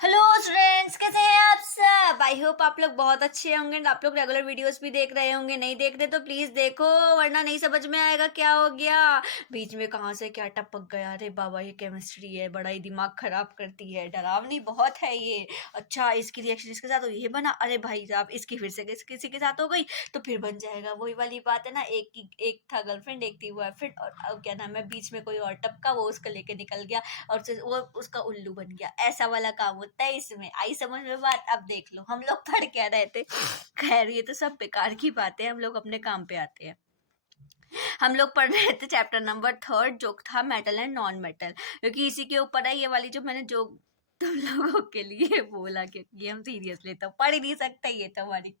Hello students, कैसे हैं आप सब। आई होप आप लोग बहुत अच्छे होंगे and आप लोग रेगुलर वीडियोस भी देख रहे होंगे। नहीं देख रहे तो प्लीज देखो, वरना नहीं समझ में आएगा क्या हो गया। बीच में कहाँ से क्या टपक गया। अरे बाबा, ये केमिस्ट्री है, बड़ा ही दिमाग खराब करती है, डरावनी बहुत है ये। अच्छा, इसकी रिएक्शन इसके साथ हुई, ये बना, अरे भाई साहब इसकी फिर से किसी के साथ हो गई तो फिर बन जाएगा। वही वाली बात है ना, एक था गर्लफ्रेंड, एक थी बॉयफ्रेंड, और क्या नाम है, बीच में कोई और टपका, वो उसको लेके निकल गया और वो उसका उल्लू बन गया। ऐसा वाला काम होता है इसमें। आई समझ में बात। अब देख लो हम लोग पढ़ क्या रहे थे। खैर, ये तो सब बेकार की बातें हैं, हम लोग अपने काम पे आते हैं। हम लोग पढ़ रहे थे चैप्टर नंबर 3 जो था मेटल एंड नॉन मेटल, क्योंकि इसी के ऊपर है ये वाली जो मैंने जो तुम लोगों के लिए बोला, क्योंकि हम सीरियसली तो पढ़ ही नहीं सकते। ये तो हमारी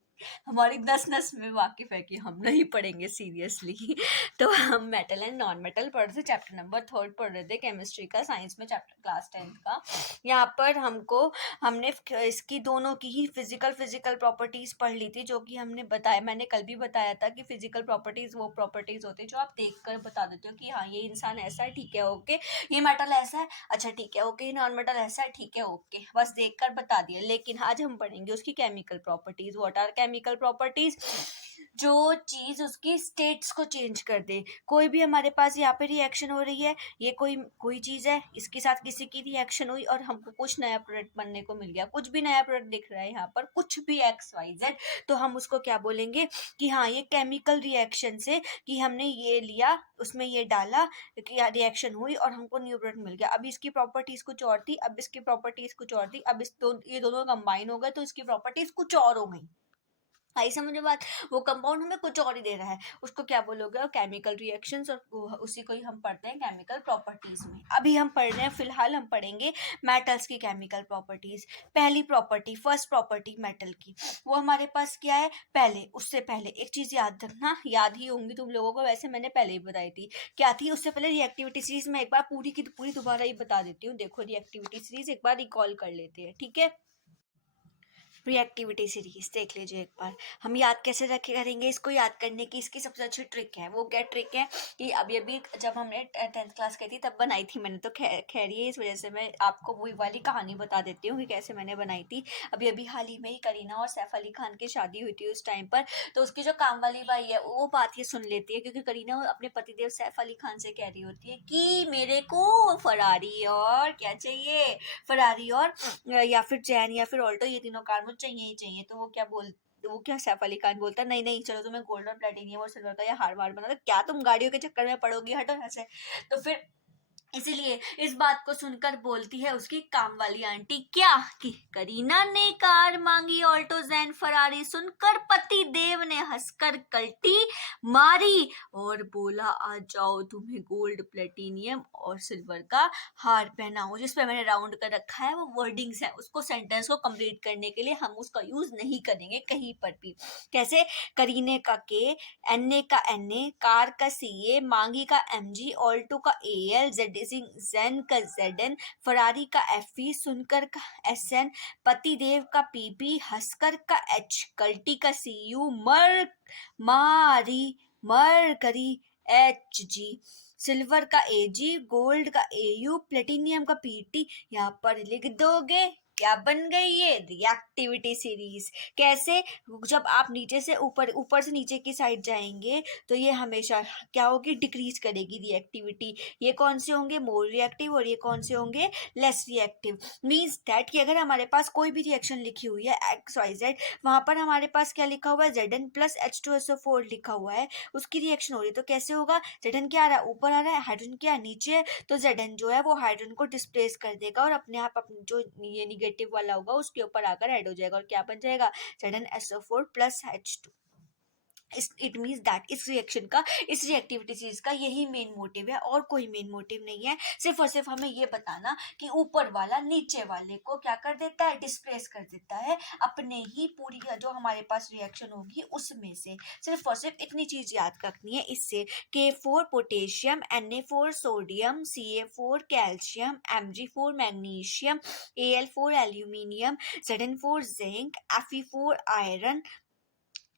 हमारी दस नस में वाकिफ है कि हम नहीं पढ़ेंगे सीरियसली। तो हम मेटल एंड नॉन मेटल पढ़ रहे थे, चैप्टर नंबर 3 पढ़ रहे थे केमिस्ट्री का, साइंस में चैप्टर क्लास 10th का। यहाँ पर हमने इसकी दोनों की ही फिजिकल प्रॉपर्टीज पढ़ ली थी, जो कि हमने बताया, मैंने कल भी बताया था कि फिजिकल प्रॉपर्टीज वो प्रॉपर्टीज होती है जो आप देख कर बता देते हो कि हाँ ये इंसान ऐसा है, ठीक है ओके, ये मेटल ऐसा है, अच्छा ठीक है ओके, नॉन मेटल ऐसा है, ठीक है ओके, बस देख कर बता दिया। लेकिन आज हम पढ़ेंगे उसकी chemical properties. What are chemical properties? जो चीज उसकी स्टेट्स को चेंज कर दे। कोई भी हमारे पास यहाँ पे रिएक्शन हो रही है, ये कोई कोई चीज है, इसके साथ किसी की रिएक्शन हुई और हमको कुछ नया प्रोडक्ट बनने को मिल गया, कुछ भी नया प्रोडक्ट दिख रहा है यहाँ पर, कुछ भी XYZ, तो हम उसको क्या बोलेंगे कि हाँ ये केमिकल रिएक्शन से, कि हमने ये लिया, उसमें ये डाला, कि रिएक्शन हुई और हमको न्यू प्रोडक्ट मिल गया। अब इसकी प्रॉपर्टीज कुछ और थी, अब इसकी प्रॉपर्टीज कुछ और थी, अब ये दोनों कंबाइन हो गए तो इसकी प्रॉपर्टीज कुछ और हो गई। आई समझ में बात। वो कंपाउंड हमें कुछ और ही दे रहा है, उसको क्या बोलोगे, केमिकल रिएक्शंस, और उसी को ही हम पढ़ते हैं केमिकल प्रॉपर्टीज में। अभी हम पढ़ रहे हैं, फिलहाल हम पढ़ेंगे मेटल्स की केमिकल प्रॉपर्टीज। पहली प्रॉपर्टी, फर्स्ट प्रॉपर्टी मेटल की, वो हमारे पास क्या है। पहले, उससे पहले एक चीज याद रखना, याद ही होंगी तुम लोगों को, वैसे मैंने पहले ही बताई थी क्या थी। उससे पहले रिएक्टिविटी सीरीज मैं एक बार पूरी की पूरी दोबारा ही बता देती हूँ। देखो, रिएक्टिविटी सीरीज एक बार रिकॉल कर लेते हैं, ठीक है। रिएक्टिविटी सीरीज देख लीजिए एक बार। हम याद कैसे रखे करेंगे इसको, याद करने की इसकी सबसे अच्छी ट्रिक है। वो क्या ट्रिक है कि अभी जब हमने 10th क्लास की थी तब बनाई थी मैंने, तो खैर ये इस वजह से मैं आपको वही वाली कहानी बता देती हूँ कि कैसे मैंने बनाई थी। अभी हाल ही में ही करीना और सैफ अली खान की शादी हुई थी उस टाइम पर, तो उसकी जो काम वाली बाई है वो बात ये सुन लेती है, क्योंकि करीना अपने पतिदेव सैफ अली खान से कह रही होती है कि मेरे को फरारी और क्या चाहिए, फरारी और या फिर चैन या फिर ऑल्टो, ये तीनों कार मुझे चाहिए ही चाहिए। तो वो क्या सैफ अली खान बोलता है, नहीं नहीं चलो तुम्हें गोल्ड और प्लेटिनियम और सिल्वर का या हार वार बना दो, क्या तुम गाड़ियों के चक्कर में पड़ोगी, हटो यहाँ से। तो फिर इसीलिए इस बात को सुनकर बोलती है उसकी काम वाली आंटी क्या, कि करीना ने कार मांगी ऑल्टो जैन फरारी, सुनकर पति देव ने हंसकर कल्टी मारी और बोला आ जाओ तुम्हें गोल्ड प्लेटिनियम और सिल्वर का हार पहनाओ। जिसपे मैंने राउंड कर रखा है वो वर्डिंग्स है, उसको सेंटेंस को कंप्लीट करने के लिए हम उसका यूज नहीं करेंगे कहीं पर भी। कैसे? करीने का के, एनए का एनए, कार का सीए, मांगी का एमजी, ऑल्टो का एएल, जेन का जेडएन, फरारी का एफई, सुनकर का एसएन, पतिदेव का पीपी, हंसकर का एच, कल्टी का सीयू, मर करी एच जी, सिल्वर का एजी, गोल्ड का एयू, प्लेटिनियम का पीटी। यहाँ पर लिख दोगे, क्या बन गई ये रिएक्टिविटी सीरीज। कैसे? जब आप नीचे से ऊपर से नीचे की साइड जाएंगे तो ये हमेशा क्या होगी, डिक्रीज करेगी रिएक्टिविटी। ये कौन से होंगे, मोर रिएक्टिव, और ये कौन से होंगे, लेस रिएक्टिव। मीन्स दैट कि अगर हमारे पास कोई भी रिएक्शन लिखी हुई है XYZ, वहां पर हमारे पास क्या लिखा हुआ है, Zn+H2SO4 लिखा हुआ है, उसकी रिएक्शन हो रही है, तो कैसे होगा, Zn क्या आ रहा है, ऊपर आ रहा है, हाइड्रोजन क्या नीचे है, तो Zn जो है वो हाइड्रोजन को डिस्प्लेस कर देगा और अपने आप अपने जो ये निगेटिव वाला होगा उसके ऊपर आकर ऐड हो जाएगा, और क्या बन जाएगा, Zn+SO4+H2। इट मीन्स दैट इस रिएक्शन का, इस रिएक्टिविटी सीरीज का यही मेन मोटिव है, और कोई मेन मोटिव नहीं है। सिर्फ और सिर्फ हमें ये बताना कि ऊपर वाला नीचे वाले को क्या कर देता है, डिस्प्लेस कर देता है अपने ही पूरी जो हमारे पास रिएक्शन होगी उसमें से। सिर्फ और सिर्फ इतनी चीज याद रखनी है इससे। K4 potassium, Na4 sodium, Ca4 calcium, Mg4 magnesium, Al4 aluminium, Zn4 zinc, Fe4 iron,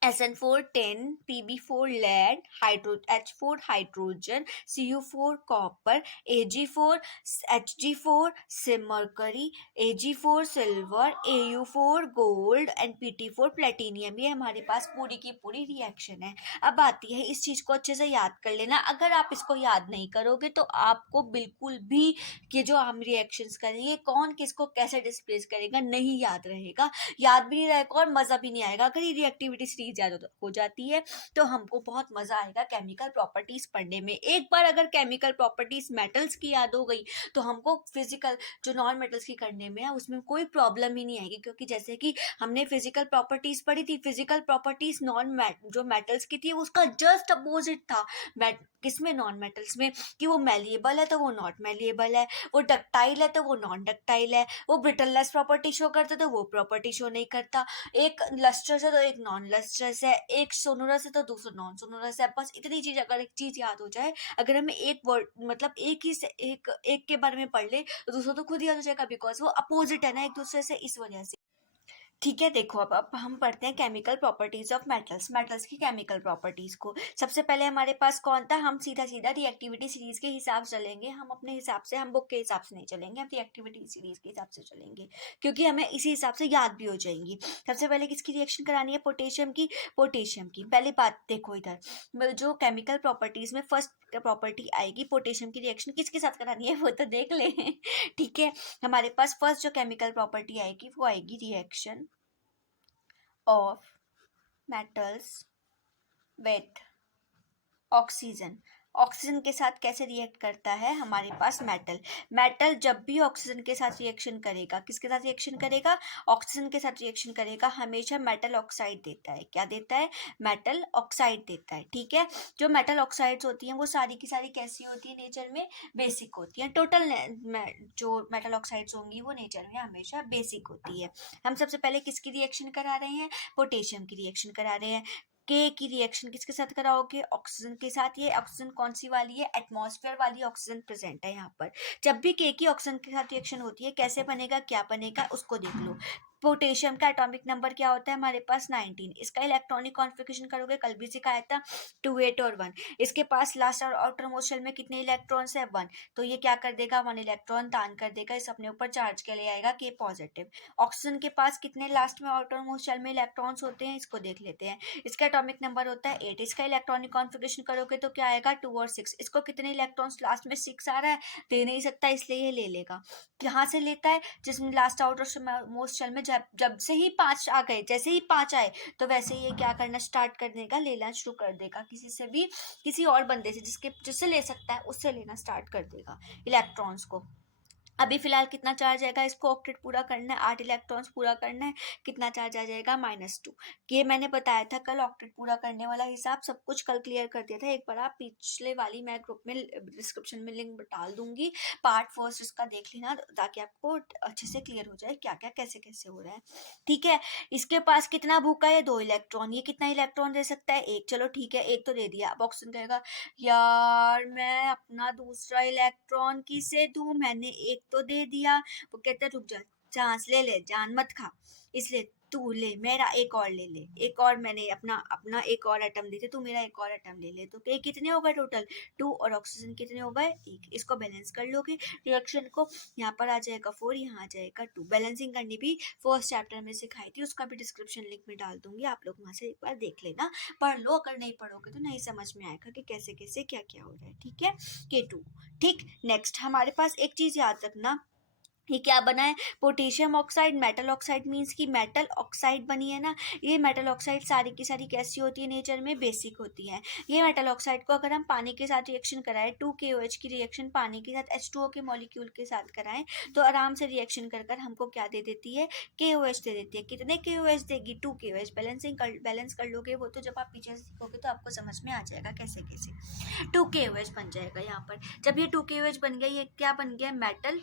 SN4 10, Pb4 lead, H4 hydrogen, Cu4 copper, Ag4 Hg4 mercury, Ag4 silver, Au4 gold and Pt4 platinum. ये हमारे पास पूरी की पूरी reaction है। अब आती है, इस चीज को अच्छे से याद कर लेना। अगर आप इसको याद नहीं करोगे तो आपको बिल्कुल भी ये जो हम रिएक्शंस करेंगे कौन किसको कैसे डिस्प्लेस करेगा नहीं याद रहेगा, याद भी नहीं रहेगा और मजा भी नहीं आएगा। अगर ये रिएक्टिविटी सीरीज याद हो जाती है तो हमको बहुत मजा आएगा केमिकल प्रॉपर्टीज पढ़ने में। एक बार अगर केमिकल प्रॉपर्टीज मेटल्स की याद हो गई तो हमको फिजिकल जो नॉन मेटल्स की करने में है उसमें कोई प्रॉब्लम ही नहीं आएगी, क्योंकि जैसे कि हमने फिजिकल प्रॉपर्टीज पढ़ी थी, फिजिकल प्रॉपर्टीज जो मेटल्स की थी उसका जस्ट अपोजिट था किसमें, नॉन मेटल्स में, कि वो मैलिएबल है तो वो नॉट मैलिएबल है, वो डक्टाइल है तो वो नॉन डक्टाइल है, वो ब्रिटलनेस प्रॉपर्टी शो करता तो वो प्रॉपर्टी शो नहीं करता, एक लस्ट्रस है तो एक नॉन लस्ट्रस है, एक सोनोरस है तो दूसरा नॉन सोनोरस है। बस इतनी चीज, अगर एक चीज याद हो जाए, अगर हमें एक वर्ड मतलब एक ही से एक के बारे में पढ़ ले तो दूसरा तो खुद याद हो जाएगा, बिकॉज वो अपोजिट है ना एक दूसरे से, इस वजह से। ठीक है, देखो अब हम पढ़ते हैं chemical properties of metals, metals की केमिकल प्रॉपर्टीज को। सबसे पहले हमारे पास कौन था, हम सीधा सीधा रिएक्टिविटी सीरीज के हिसाब से चलेंगे, हम अपने हिसाब से, हम बुक के हिसाब से नहीं चलेंगे, हम रिएक्टिविटी सीरीज के हिसाब से चलेंगे, क्योंकि हमें इसी हिसाब से याद भी हो जाएंगी। सबसे पहले किसकी रिएक्शन करानी है, पोटेशियम की। पोटेशियम की पहली बात देखो, इधर जो केमिकल प्रॉपर्टीज में फर्स्ट प्रॉपर्टी आएगी पोटेशियम की, रिएक्शन किसके साथ करानी है वो तो देख ले। ठीक है, हमारे पास फर्स्ट जो केमिकल प्रॉपर्टी आएगी वो आएगी reaction of metals with oxygen. Oxygen के साथ कैसे रिएक्ट करता है हमारे पास मेटल, मेटल जब भी ऑक्सीजन के साथ रिएक्शन करेगा, किसके साथ रिएक्शन करेगा, ऑक्सीजन के साथ रिएक्शन करेगा, हमेशा मेटल ऑक्साइड देता है। क्या देता है, मेटल ऑक्साइड देता है। ठीक है, जो मेटल ऑक्साइड्स होती हैं वो सारी की सारी कैसी होती है, नेचर में बेसिक होती हैं। टोटल जो मेटल ऑक्साइड्स होंगी वो नेचर में हमेशा बेसिक होती है। हम सबसे पहले किसकी रिएक्शन करा रहे हैं, पोटेशियम की रिएक्शन करा रहे हैं। के की रिएक्शन किसके साथ कराओगे, ऑक्सीजन के साथ। ये ऑक्सीजन कौन सी वाली है, एटमॉस्फेयर वाली ऑक्सीजन प्रेजेंट है यहाँ पर। जब भी के की ऑक्सीजन के साथ रिएक्शन होती है कैसे बनेगा, क्या बनेगा उसको देख लो। पोटेशियम का एटॉमिक नंबर क्या होता है हमारे पास 19, इसका इलेक्ट्रॉनिक कॉन्फ़िगरेशन करोगे, कल भी सिखाया था 2 8 और 1। इसके पास लास्ट और आउटर मोस्ट शेल में कितने इलेक्ट्रॉन्स है, 1, तो ये क्या कर देगा, 1 इलेक्ट्रॉन दान कर देगा, इस अपने ऊपर चार्ज के ले आएगा के पॉजिटिव। ऑक्सीजन के पास कितने लास्ट में आउटर मोस्ट शेल में इलेक्ट्रॉन्स होते हैं, इसको देख लेते हैं। इसका एटॉमिक नंबर होता है 8, इसका इलेक्ट्रॉनिक कॉन्फ़िगरेशन करोगे तो क्या आएगा 2 और 6। इसको कितने इलेक्ट्रॉन्स लास्ट में 6 आ रहा है, दे नहीं सकता इसलिए ये ले लेगा। कहाँ से लेता है, जिसमें लास्ट आउटर मोस्ट शेल में जब से ही 5 आ गए, जैसे ही 5 आए तो वैसे ही ये क्या करना स्टार्ट कर देगा, लेना शुरू कर देगा, किसी से भी, किसी और बंदे से जिससे ले सकता है उससे लेना स्टार्ट कर देगा इलेक्ट्रॉन्स को। अभी फिलहाल कितना चार्ज आएगा, इसको ऑक्टेट पूरा करना है, 8 इलेक्ट्रॉन्स पूरा करना है, कितना चार्ज आ जाएगा -2। ये मैंने बताया था कल, ऑक्टेट पूरा करने वाला हिसाब सब कुछ कल क्लियर कर दिया था। एक बार आप पिछले वाली मैं ग्रुप में डिस्क्रिप्शन में लिंक डाल दूंगी, पार्ट फर्स्ट इसका देख लेना ताकि आपको अच्छे से क्लियर हो जाए क्या क्या कैसे कैसे हो रहा है। ठीक है, इसके पास कितना भूखा है, 2 इलेक्ट्रॉन, ये कितना इलेक्ट्रॉन दे सकता है, 1, चलो ठीक है 1 तो दे दिया। अब ऑक्सीजन कहेगा यार मैं अपना दूसरा इलेक्ट्रॉन किसे दूं, मैंने 1 तो दे दिया। वो कहता है रुक जा, सांस ले ले, जान मत खा, इसलिए तू ले मेरा एक और ले ले, एक और मैंने अपना अपना एक और एटम दे दे, तू मेरा एक और एटम ले ले। तो के कितने हो गए टोटल 2, और ऑक्सीजन कितने हो गए 1। इसको बैलेंस कर लोगे रिएक्शन को, यहाँ पर आ जाएगा 4, यहाँ आ जाएगा 2। बैलेंसिंग करनी भी फर्स्ट चैप्टर में सिखाई थी, उसका भी डिस्क्रिप्शन लिंक में डाल दूंगी, आप लोग वहाँ से एक बार देख लेना, पढ़ लो। अगर नहीं पढ़ोगे तो नहीं समझ में आएगा कि कैसे कैसे क्या क्या हो रहा है। ठीक है, K2। ठीक, नेक्स्ट हमारे पास एक चीज याद रखना, ये क्या बना है, potassium oxide, metal oxide means की मेटल ऑक्साइड बनी है ना। ये मेटल ऑक्साइड सारी की सारी कैसी होती है, नेचर में बेसिक होती है। ये मेटल ऑक्साइड को अगर हम पानी के साथ रिएक्शन कराएं, 2KOH की रिएक्शन पानी के साथ H2O के मॉलिक्यूल के साथ कराएं तो आराम से रिएक्शन कर कर हमको क्या दे देती है, KOH दे देती है। कितने KOH देगी, 2KOH। बैलेंस कर लोगे वो तो जब आप पीछे से सीखोगे तो आपको समझ में आ जाएगा कैसे कैसे 2KOH बन जाएगा यहाँ पर। जब ये 2KOH बन गया, ये क्या बन गया, metal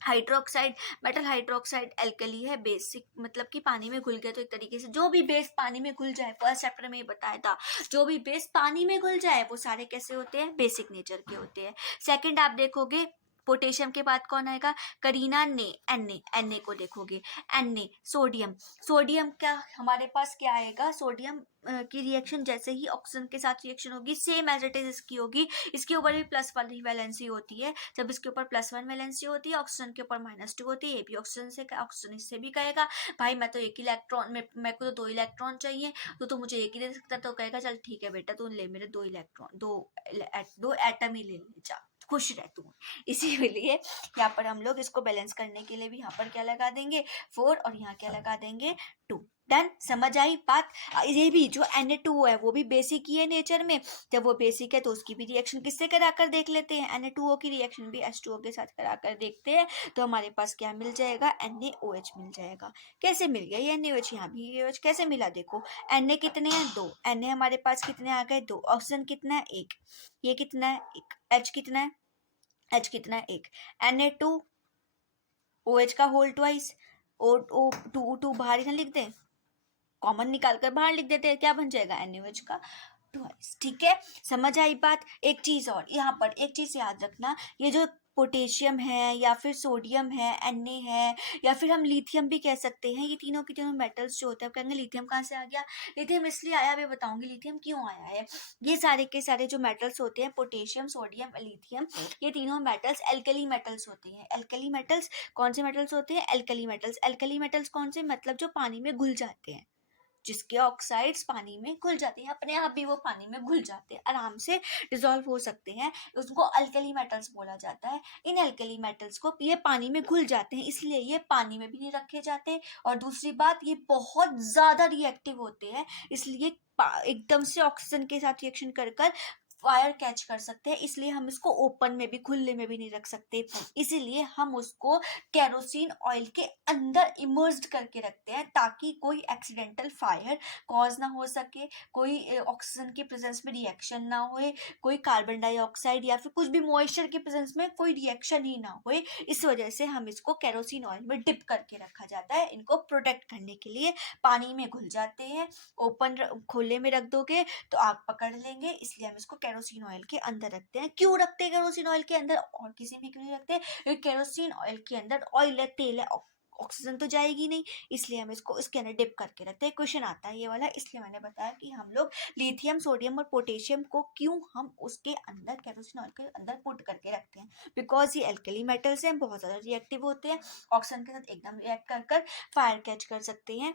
hydroxide. Metal hydroxide alkali है, बेसिक मतलब कि पानी में घुल गया। तो एक तरीके से जो भी बेस पानी में घुल जाए, फर्स्ट चैप्टर में बताया था, जो भी बेस पानी में घुल जाए वो सारे कैसे होते हैं, बेसिक नेचर के होते हैं। सेकंड आप देखोगे पोटेशियम के बाद कौन आएगा, करीना ने, Na को देखोगे, Na सोडियम, सोडियम क्या हमारे पास क्या आएगा, सोडियम की रिएक्शन जैसे ही ऑक्सीजन के साथ रिएक्शन होगी सेम एज इट इज इसकी होगी, इसके ऊपर भी प्लस वाली वैलेंसी होती है, जब इसके ऊपर +1 वैलेंसी होती है, ऑक्सीजन के ऊपर -2 होती है, ये भी ऑक्सीजन से, ऑक्सीजन इससे भी कहेगा भाई मैं तो एक ही इलेक्ट्रॉन, मेरे को तो 2 इलेक्ट्रॉन चाहिए, तो मुझे एक ही दे सकता, तो कहेगा चल ठीक है बेटा तू ले मेरे 2 इलेक्ट्रॉन, दो एटम ही ले जा, खुश रह तू। इसीलिए यहाँ पर हम लोग इसको बैलेंस करने के लिए भी यहाँ पर क्या लगा देंगे 4 और यहाँ क्या लगा देंगे 2। डन, समझ आई बात। ये भी जो Na2 है वो भी बेसिक ही है नेचर में, जब वो बेसिक है तो उसकी भी रिएक्शन किससे कराकर देख लेते हैं, Na2O की रिएक्शन भी H2O के साथ कराकर देखते हैं, तो हमारे पास क्या मिल जाएगा, NaOH मिल जाएगा। कैसे मिल गया ये NaOH, यहाँ भी OH कैसे मिला, देखो Na कितने हैं 2, Na हमारे पास कितने आ गए 2, ऑक्सीजन कितना है 1, ये कितना है 1, H कितना है, H कितना है 1, Na2OH का होल ट्वाइस, O2 बाहर ही ना लिख दें, कॉमन निकाल कर बाहर लिख देते हैं, क्या बन जाएगा NaOH का ट्वाइस। ठीक है, समझ आई बात। एक चीज और यहाँ पर एक चीज याद रखना, ये जो पोटेशियम है या फिर सोडियम है, Na है, या फिर हम लिथियम भी कह सकते हैं, ये तीनों के तीनों मेटल्स जो होते हैं, कहेंगे लिथियम कहाँ से आ गया, लिथियम इसलिए आया, मैं बताऊंगी लिथियम क्यों आया है। ये सारे के सारे जो मेटल्स होते हैं, पोटेशियम, सोडियम, लिथियम, ये तीनों मेटल्स एल्कली मेटल्स होते हैं। एल्कली मेटल्स कौन से मेटल्स होते हैं, एल्कली मेटल्स। एल्कली मेटल्स कौन से, मतलब जो पानी में घुल जाते हैं, जिसके ऑक्साइड्स पानी में घुल जाते हैं, अपने आप भी वो पानी में घुल जाते हैं, आराम से डिसॉल्व हो सकते हैं, उसको अल्कली मेटल्स बोला जाता है। इन अल्कली मेटल्स को ये पानी में घुल जाते हैं, इसलिए ये पानी में भी नहीं रखे जाते, और दूसरी बात ये बहुत ज़्यादा रिएक्टिव होते हैं, इसलिए एकदम से ऑक्सीजन के साथ रिएक्शन कर फायर कैच कर सकते हैं, इसलिए हम इसको ओपन में भी, खुले में भी नहीं रख सकते, इसीलिए हम उसको केरोसिन ऑयल के अंदर इमर्स्ड करके रखते हैं, ताकि कोई एक्सीडेंटल फायर कॉज ना हो सके, कोई ऑक्सीजन की प्रेजेंस में रिएक्शन ना होए, कोई कार्बन डाइऑक्साइड या फिर कुछ भी मॉइस्चर की प्रेजेंस में कोई रिएक्शन ही ना होए, इस वजह से हम इसको केरोसिन ऑयल में डिप करके रखा जाता है, इनको प्रोटेक्ट करने के लिए। पानी में घुल जाते हैं, ओपन खुले में रख दोगे तो आग पकड़ लेंगे, इसलिए हम इसको केरोसिन ऑयल के अंदर रखते हैं। क्यों रखते हैं केरोसिन ऑयल के अंदर, और किसी में क्यों नहीं रखते, केरोसिन ऑयल के अंदर ऑयल है, तेल है, ऑक्सीजन तो जाएगी नहीं, इसलिए हम इसको इसके अंदर डिप करके रखते हैं। क्वेश्चन आता है ये वाला, इसलिए मैंने बताया कि हम लोग लिथियम, सोडियम और पोटेशियम को क्यों हम उसके अंदर केरोसिन ऑयल के अंदर पुट करके रखते हैं, बिकॉज ये एल्कली मेटल्स हैं, बहुत ज़्यादा रिएक्टिव होते हैं, ऑक्सीजन के साथ एकदम रिएक्ट कर फायर कैच कर सकते हैं।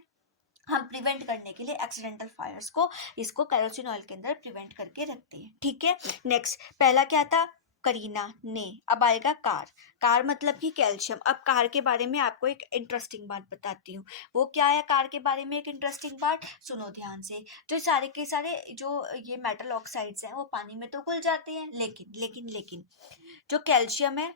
हम प्रिवेंट करने के लिए एक्सीडेंटल फायर्स को, इसको केरोसिन ऑयल के अंदर प्रिवेंट करके रखते हैं। ठीक है, नेक्स्ट पहला क्या था, करीना ने, अब आएगा कार। कार मतलब कि कैल्शियम। अब कार के बारे में आपको एक इंटरेस्टिंग बात बताती हूँ। वो क्या है कार के बारे में एक इंटरेस्टिंग बात, सुनो ध्यान से। जो सारे के सारे जो ये मेटल ऑक्साइड्स हैं वो पानी में तो घुल जाते हैं, लेकिन जो कैल्शियम है,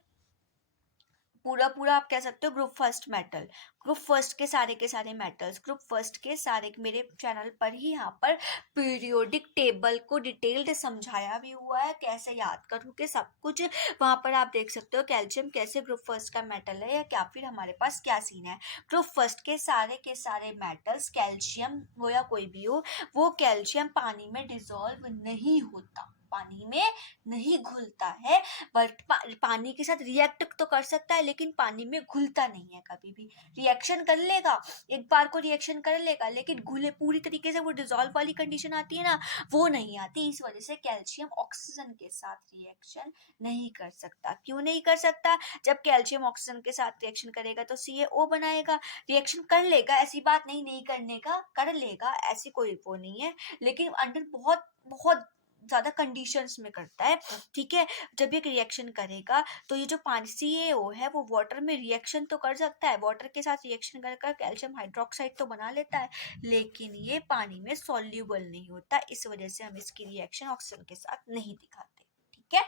पूरा आप कह सकते हो group first metal, group first के सारे मेटल्स, ग्रुप फर्स्ट के सारे, मेरे चैनल पर ही यहाँ पर पीरियोडिक टेबल को डिटेल्ड समझाया भी हुआ है, कैसे याद करूँ के सब कुछ, वहाँ पर आप देख सकते हो कैल्शियम कैसे ग्रुप फर्स्ट का मेटल है, या क्या फिर हमारे पास क्या सीन है। ग्रुप फर्स्ट के सारे मेटल्स, कैल्शियम हो या कोई भी हो, वो कैल्शियम पानी में डिसॉल्व नहीं होता, पानी में नहीं घुलता है, बट पानी के साथ रिएक्ट तो कर सकता है, लेकिन पानी में घुलता नहीं है कभी भी। रिएक्शन कर लेगा, एक बार को रिएक्शन कर लेगा, लेकिन घुले पूरी तरीके से वो डिसॉल्व वाली कंडीशन आती है ना, वो नहीं आती। इस वजह से कैल्शियम ऑक्सीजन के साथ रिएक्शन नहीं कर सकता। क्यों नहीं कर सकता, जब कैल्शियम ऑक्सीजन के साथ रिएक्शन करेगा तो CaO बनाएगा, रिएक्शन कर लेगा, ऐसी बात नहीं करने का, कर लेगा, ऐसी कोई वो नहीं है, लेकिन अंडर बहुत बहुत ज़्यादा कंडीशंस में करता है। ठीक है, जब ये रिएक्शन करेगा तो ये जो पानी CaO है वो वाटर में रिएक्शन तो कर सकता है, वाटर के साथ रिएक्शन कर कैल्शियम हाइड्रोक्साइड तो बना लेता है, लेकिन ये पानी में सॉल्यूबल नहीं होता, इस वजह से हम इसकी रिएक्शन ऑक्सीजन के साथ नहीं दिखाते। ठीक है,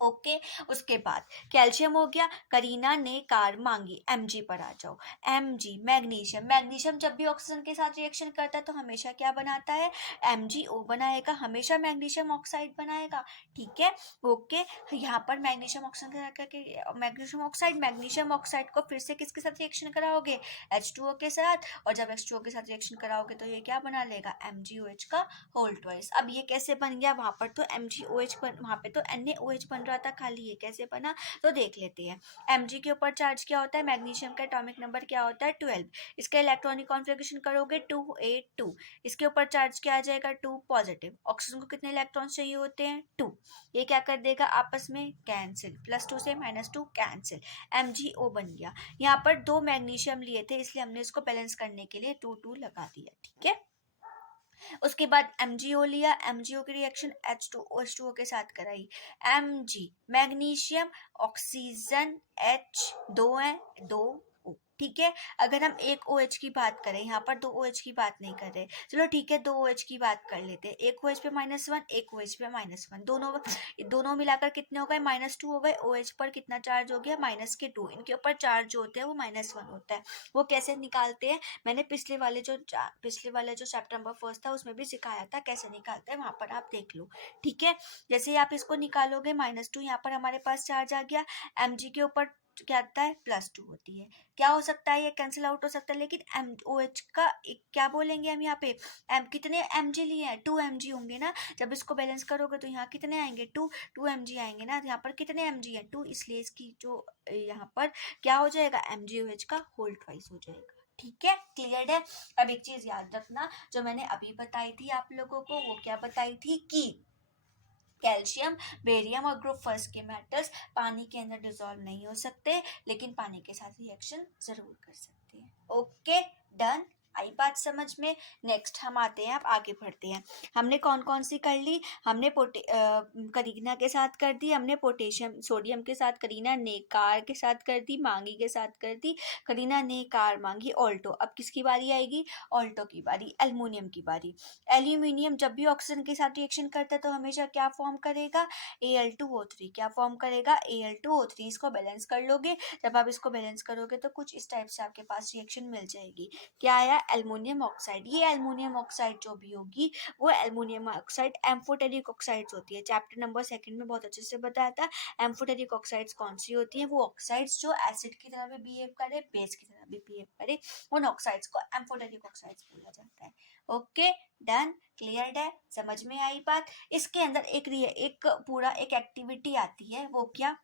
ओके। उसके बाद कैल्शियम हो गया, करीना ने कार मांगी। Mg पर आ जाओ, Mg मैग्नीशियम। मैग्नीशियम जब भी ऑक्सीजन के साथ रिएक्शन करता है तो हमेशा क्या बनाता है, MgO बनाएगा, हमेशा मैग्नीशियम ऑक्साइड बनाएगा। ठीक है, ओके। यहाँ पर मैग्नीशियम ऑक्सीजन के साथ, मैग्नीशियम ऑक्साइड को फिर से किसके साथ रिएक्शन कराओगे, H2O के साथ, और जब H2O के साथ रिएक्शन कराओगे तो ये क्या बना लेगा, MgOH का होल ट्वाइस। अब ये कैसे बन गया, वहाँ पर तो MgOH वहाँ पे तो NaOH बन रहा था खाली, ये कैसे बना तो देख लेते हैं। Mg के ऊपर चार्ज क्या होता है, मैग्नीशियम का एटॉमिक नंबर क्या होता है 12, इसका इलेक्ट्रॉनिक कॉन्फ़िगरेशन करोगे 282, इसके ऊपर चार्ज क्या आ जाएगा 2 पॉजिटिव। ऑक्सीजन को कितने इलेक्ट्रॉन्स चाहिए होते हैं 2, ये क्या कर देगा आपस में कैंसिल, +2 से -2 कैंसिल, MgO बन गया। यहाँ पर 2 मैग्नीशियम लिए थे इसलिए हमने इसको बैलेंस करने के लिए 2 2 लगा दिया, ठीक है। उसके बाद MgO लिया, MgO की रिएक्शन H2O के साथ कराई, Mg मैग्नीशियम ऑक्सीजन H 2 है 2 O, ठीक है। अगर हम एक OH की बात करें, यहाँ पर 2 OH की बात नहीं कर रहे, चलो ठीक है 2 OH की बात कर लेते हैं। एक OH पे -1, एक OH पे -1, दोनों मिलाकर कितने हो गए -2 हो गए। OH पर कितना चार्ज हो गया -2, इनके ऊपर चार्ज जो होते हैं वो -1 होता है। वो कैसे निकालते हैं, मैंने पिछले वाले जो चैप्टर नंबर 1 था उसमें भी सिखाया था कैसे निकालते हैं, वहां पर आप देख लो, ठीक है। जैसे ही आप इसको निकालोगे -2, यहाँ पर हमारे पास चार्ज आ गया, Mg के ऊपर क्या आता है +2 होती है। क्या हो सकता है, ये कैंसिल आउट हो सकता है, लेकिन OH का क्या बोलेंगे हम यहाँ पे, कितने Mg लिए हैं 2 Mg होंगे ना, जब इसको बैलेंस करोगे तो यहाँ कितने आएंगे 2 Mg आएंगे ना, यहाँ पर कितने Mg है 2, इसलिए इसकी जो यहाँ पर क्या हो जाएगा MgOH का होल ट्वाइस हो जाएगा, ठीक है। क्लियर है। अब एक चीज याद रखना जो मैंने अभी बताई थी आप लोगों को, वो क्या बताई थी कि कैल्शियम, बेरियम और ग्रुप फर्स्ट के मेटल्स पानी के अंदर डिसॉल्व नहीं हो सकते, लेकिन पानी के साथ रिएक्शन जरूर कर सकते हैं। ओके डन, आई बात समझ में। नेक्स्ट हम आते हैं, अब आगे बढ़ते हैं। हमने कौन कौन सी कर ली, हमने करीना के साथ कर दी, हमने पोटेशियम सोडियम के साथ करीना ने कार के साथ कर दी, मांगी के साथ कर दी, करीना ने कार मांगी ऑल्टो। अब किसकी बारी आएगी, ऑल्टो की बारी, एल्युमिनियम की बारी। एल्यूमिनियम जब भी ऑक्सीजन के साथ रिएक्शन करता है तो हमेशा क्या फॉर्म करेगा Al2O3, क्या फॉर्म करेगा Al2O3, इसको बैलेंस कर लोगे, जब आप इसको बैलेंस करोगे तो कुछ इस टाइप से आपके पास रिएक्शन मिल जाएगी। क्या आया, एल्युमिनियम ऑक्साइड। ये एल्युमिनियम ऑक्साइड जो भी होगी वो एल्युमिनियम ऑक्साइड एम्फोटेरिक ऑक्साइड्स होती है, चैप्टर नंबर 2 में बहुत अच्छे से बताया था। एम्फोटेरिक ऑक्साइड्स कौन सी होती है, वो ऑक्साइड्स जो एसिड की तरह भी बिहेव करे, बेस की तरह भी बिहेव करे, उन ऑक्साइड्स को एम्फोटेरिक ऑक्साइड्स बोला जाता है। ओके डन, क्लियर है, समझ में आई बात। इसके अंदर एक पूरा एक एक्टिविटी आती है, वो क्या,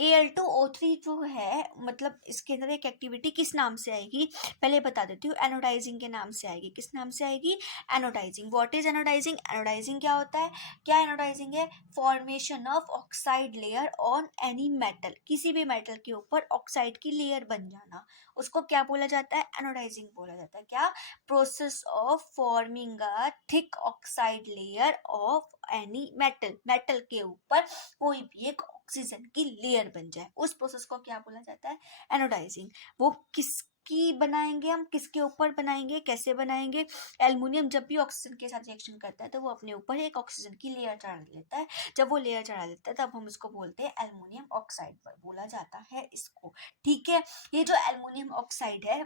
Al2O3 जो है, मतलब इसके अंदर एक एक्टिविटी किस नाम से आएगी पहले बता देती हूँ, एनोडाइजिंग के नाम से आएगी। किस नाम से आएगी, anodizing. What is anodizing, anodizing क्या होता है, क्या एनोडाइजिंग है, formation of oxide layer on any metal, किसी भी मेटल के ऊपर ऑक्साइड की लेयर बन जाना, उसको क्या बोला जाता है, एनोडाइजिंग बोला जाता है। क्या, process of forming a thick oxide layer of any metal, metal के ऊपर कोई भी एक ऑक्सीजन की लेयर बन जाए, उस प्रोसेस को क्या बोला जाता है, एनोडाइजिंग। वो किसकी बनाएंगे हम, किसके ऊपर बनाएंगे, कैसे बनाएंगे, एल्युमिनियम जब भी ऑक्सीजन के साथ रिएक्शन करता है तो वो अपने ऊपर एक ऑक्सीजन की लेयर चढ़ा लेता है, जब वो लेयर चढ़ा लेता है तब हम इसको बोलते हैं एल्युमिनियम ऑक्साइड पर बोला जाता है इसको, ठीक है। ये जो एल्युमिनियम ऑक्साइड है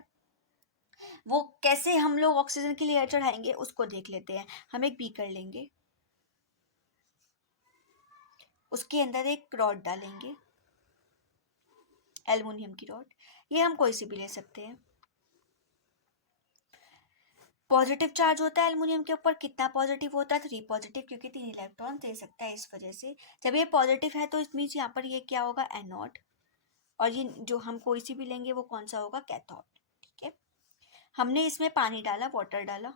वो कैसे हम लोग ऑक्सीजन की लेयर चढ़ाएंगे उसको देख लेते हैं। हम एक बीकर लेंगे, उसके अंदर एक रॉड डालेंगे, एल्युमिनियम की रॉड, ये हम कोई सी भी ले सकते हैं। पॉजिटिव चार्ज होता है एल्युमिनियम के ऊपर, कितना पॉजिटिव होता है 3 पॉजिटिव, क्योंकि 3 इलेक्ट्रॉन दे सकता है, इस वजह से जब ये पॉजिटिव है तो इट मीन्स यहाँ पर ये क्या होगा, एनोड, और ये जो हम कोई सी भी लेंगे वो कौन सा होगा, कैथोड, ठीक है। हमने इसमें पानी डाला, वाटर डाला,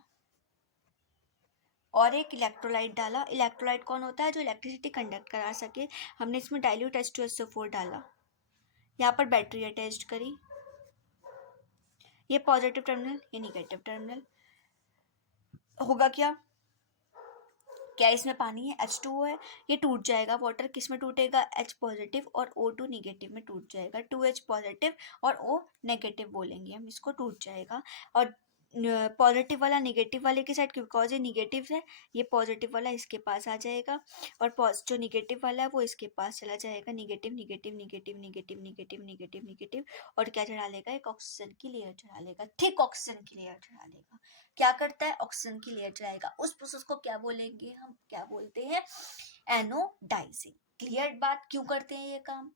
और एक इलेक्ट्रोलाइट डाला। इलेक्ट्रोलाइट कौन होता है, जो इलेक्ट्रिसिटी कंडक्ट करा सके। हमने इसमें डाइल्यूट H2SO4 डाला, यहाँ पर बैटरी अटैच्ड करी, ये पॉजिटिव टर्मिनल, ये निगेटिव टर्मिनल। होगा क्या, क्या इसमें पानी है, H2O है, ये टूट जाएगा, वाटर किस में टूटेगा, H पॉजिटिव और O2 निगेटिव में टूट जाएगा, 2H पॉजिटिव और O नेगेटिव बोलेंगे हम इसको, टूट जाएगा। और पॉजिटिव वाला निगेटिव वाले के साइड, बिकॉज ये निगेटिव है, ये पॉजिटिव वाला इसके पास आ जाएगा, और जो निगेटिव वाला है वो इसके पास चला जाएगा, negative negative negative negative negative negative negative, और क्या चढ़ा लेगा, एक ऑक्सीजन की लेयर चढ़ा लेगा, थिक ऑक्सीजन की लेयर चढ़ा लेगा। क्या करता है, ऑक्सीजन की लेयर चढ़ाएगा, उस प्रोसेस को क्या बोलेंगे हम, क्या बोलते हैं, एनोडाइजिंग। क्लियर बात, क्यों करते हैं ये काम,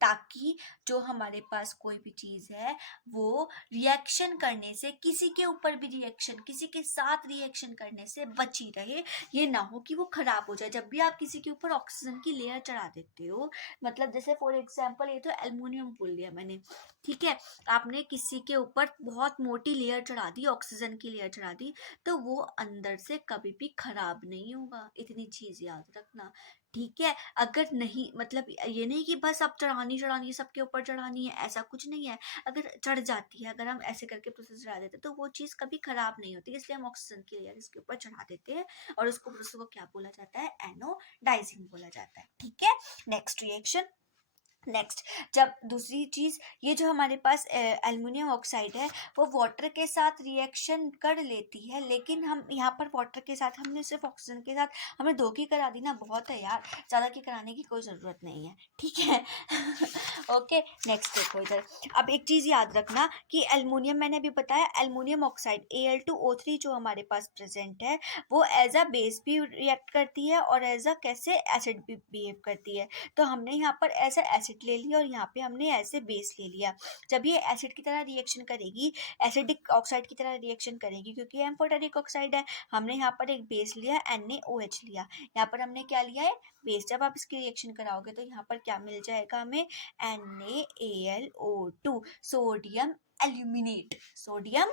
ताकि जो हमारे पास कोई भी चीज़ है वो रिएक्शन करने से, किसी के ऊपर भी रिएक्शन, किसी के साथ रिएक्शन करने से बची रहे, ये ना हो कि वो खराब हो जाए। जब भी आप किसी के ऊपर ऑक्सीजन की लेयर चढ़ा देते हो, मतलब जैसे फॉर एग्जांपल ये तो एल्युमिनियम बोल दिया मैंने, ठीक है, आपने किसी के ऊपर बहुत मोटी लेयर चढ़ा दी, ऑक्सीजन की लेयर चढ़ा दी, तो वो अंदर से कभी भी खराब नहीं होगा, इतनी चीज याद रखना, ठीक है। अगर नहीं, मतलब ये नहीं कि बस अब चढ़ानी चढ़ानी सबके ऊपर चढ़ानी है, ऐसा कुछ नहीं है। अगर चढ़ जाती है, अगर हम ऐसे करके प्रोसेस चढ़ा देते हैं तो वो चीज़ कभी खराब नहीं होती, इसलिए हम ऑक्सीजन की लेयर इसके ऊपर चढ़ा देते हैं और उसको प्रोसेस को क्या बोला जाता है, एनोडाइजिंग बोला जाता है, ठीक है। नेक्स्ट रिएक्शन, नेक्स्ट, जब दूसरी चीज, ये जो हमारे पास एल्युमिनियम ऑक्साइड है वो वाटर के साथ रिएक्शन कर लेती है, लेकिन हम यहाँ पर वाटर के साथ, हमने सिर्फ ऑक्सीजन के साथ हमने दो की करा दी ना, बहुत है यार, ज़्यादा की कराने की कोई ज़रूरत नहीं है, ठीक है। ओके, नेक्स्ट देखो इधर। अब एक चीज़ याद रखना कि एल्युमिनियम, मैंने अभी बताया एल्युमिनियम ऑक्साइड Al2O3 जो हमारे पास प्रेजेंट है वो एज अ बेस भी रिएक्ट करती है और एज अ कैसे एसिड भी बिहेव करती है। तो हमने यहाँ पर ऐसा एसिड ले लिया और यहाँ पे हमने ऐसे बेस ले लिया। जब ये एसिड की तरह रिएक्शन करेगी, एसिडिक ऑक्साइड की तरह रिएक्शन करेगी, क्योंकि एम्फोटेरिक ऑक्साइड है, हमने यहाँ पर एक बेस लिया, NaOH लिया, यहाँ पर हमने क्या लिया है, बेस। जब आप इसकी रिएक्शन कराओगे तो यहाँ पर क्या मिल जाएगा हमें, NaAlO2, sodium aluminate, sodium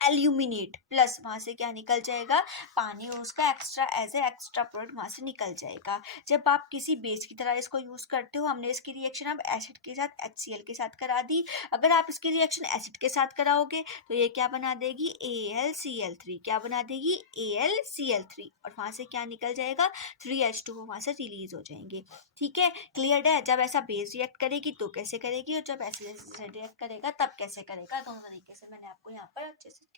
aluminate, plus वहां से क्या निकल जाएगा, पानी, उसका extra as a extra product वहां से निकल जाएगा। जब आप किसी बेस की तरह इसको यूज करते हो, हमने इसकी रिएक्शन अब एसिड के साथ, HCl के साथ करा दी, अगर आप इसकी रिएक्शन एसिड के साथ कराओगे तो ये क्या बना देगी, AlCl3, क्या बना देगी, AlCl3, और वहां से क्या निकल जाएगा, 3H2 वहां से रिलीज हो जाएंगे, ठीक है। क्लियर है। जब ऐसा बेस रिएक्ट करेगी तो कैसे करेगी, और जब ऐसे रिएक्ट करेगा तब कैसे करेगा, दोनों तरीके से मैंने आपको यहाँ पर अच्छे से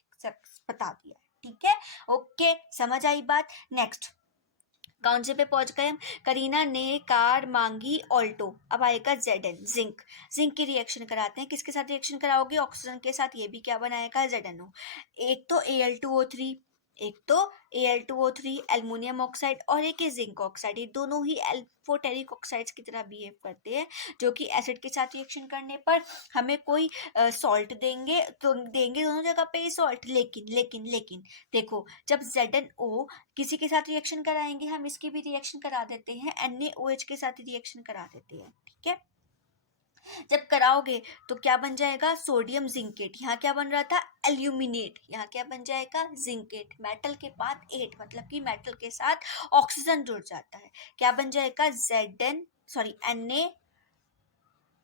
बता दिया है, ठीक है। ओके, समझ आई बात। नेक्स्ट, कौन से पे पहुंच गए हम, करीना ने कार मांगी ऑल्टो, अब आएगा Zn, जिंक, जिंक की रिएक्शन कराते हैं, किसके साथ रिएक्शन कराओगे, ऑक्सीजन के साथ, ये भी क्या बनाएगा, ZnO, एक तो Al2O3, एक तो Al2O3 एल्युमिनियम ऑक्साइड, और एक है जिंक ऑक्साइड, ये दोनों ही एल्फोटेरिक ऑक्साइड्स की तरह बिहेव करते हैं, जो कि एसिड के साथ रिएक्शन करने पर हमें कोई सॉल्ट देंगे, तो देंगे दोनों जगह पे सॉल्ट, लेकिन लेकिन लेकिन देखो, जब ZnO किसी के साथ रिएक्शन कराएंगे, हम इसकी भी रिएक्शन करा देते हैं, NaOH के साथ रिएक्शन करा देते हैं, ठीक है। जब कराओगे तो क्या बन जाएगा, सोडियम जिंकेट, यहाँ क्या बन रहा था, एल्यूमिनेट, यहाँ क्या बन जाएगा, जिंकेट, मेटल के बाद 8, मतलब कि मेटल के साथ ऑक्सीजन जुड़ जाता है, क्या बन जाएगा,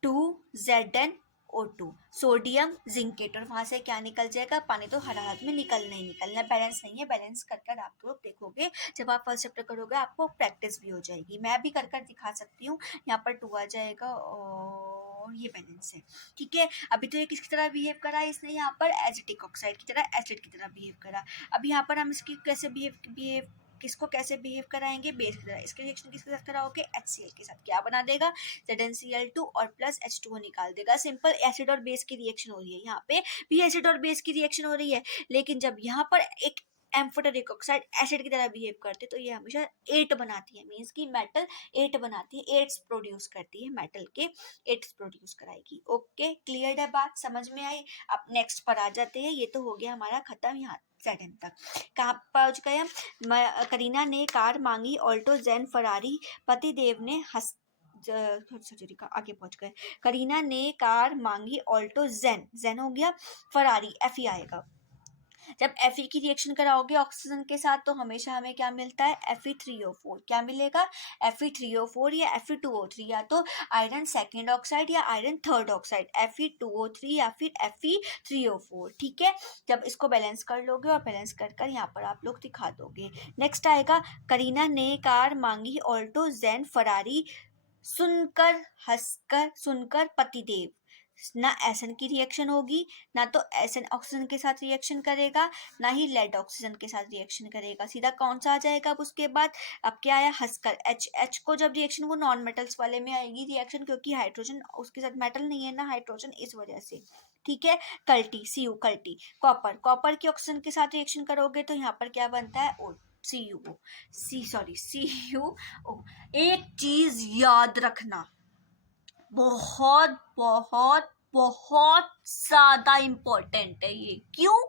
Na2ZnO2, सोडियम जिंकेट, और वहां से क्या निकल जाएगा, पानी तो हर हालत में निकलना ही निकलना है, बैलेंस नहीं है, बैलेंस कर कर आप लोग देखोगे, जब आप फर्स्ट चैप्टर करोगे आपको प्रैक्टिस भी हो जाएगी, मैं भी कर कर दिखा सकती हूँ, यहाँ पर 2 आ जाएगा और ये बैलेंस है, ठीक है। अभी तो ये किसकी तरह बिहेव करा, इसने यहाँ पर एसिटिक ऑक्साइड की तरह, एसिड की तरह बिहेव करा। अब यहाँ पर हम इसकी कैसे बिहेव किसको कैसे बिहेव कराएंगे, बेस की तरह, इसके रिएक्शन किसके साथ कराओगे, HCl के साथ, क्या बना देगा, ZnCl2 और प्लस H2O निकाल देगा। सिंपल एसिड और बेस की रिएक्शन हो रही है, यहाँ पे भी एसिड और बेस की रिएक्शन हो रही है, लेकिन जब यहाँ पर एक एम्फोटेरिक ऑक्साइड एसिड की तरह बिहेव करते तो ये हमेशा 8 बनाती है, मीन्स की मेटल 8 बनाती है, 8 प्रोड्यूस करती है, मेटल के 8 प्रोड्यूस कराएगी। ओके, क्लियर है बात, समझ में आई। अब नेक्स्ट पर आ जाते हैं, ये तो हो गया हमारा खत्म यहाँ Zn तक। कहाँ पहुंच गए हम, करीना ने कार मांगी ऑल्टो जेन फरारी, पतिदेव ने आगे पहुंच गए, करीना ने कार मांगी ऑल्टो जेन हो गया, फरारी Fe आएगा। जब Fe की रिएक्शन कराओगे ऑक्सीजन के साथ तो हमेशा हमें क्या मिलता है, Fe3O4, क्या मिलेगा, Fe3O4 या Fe2O3, या तो आयरन सेकेंड ऑक्साइड या आयरन थर्ड ऑक्साइड, Fe2O3 या फिर Fe3O4, ठीक है। जब इसको बैलेंस कर लोगे और बैलेंस कर कर यहाँ पर आप लोग दिखा दोगे। नेक्स्ट आएगा, करीना ने कार मांगी ऑल्टो जेन फरारी, सुनकर हंसकर, सुनकर पतिदेव, ना एसएन की रिएक्शन होगी, ना तो एसएन ऑक्सीजन के साथ रिएक्शन करेगा, ना ही लेड ऑक्सीजन के साथ रिएक्शन करेगा, सीधा कौन सा आ जाएगा अब उसके बाद, अब क्या आया, हंसकर, H को जब रिएक्शन वो नॉन मेटल्स वाले में आएगी रिएक्शन, क्योंकि हाइड्रोजन उसके साथ मेटल नहीं है ना हाइड्रोजन, इस वजह से, ठीक है। कल्टी, Cu कल्टी, कॉपर की ऑक्सीजन के साथ रिएक्शन करोगे तो यहाँ पर क्या बनता है, CuO। एक चीज याद रखना, बहुत बहुत बहुत ज्यादा इम्पोर्टेंट है ये। क्यों?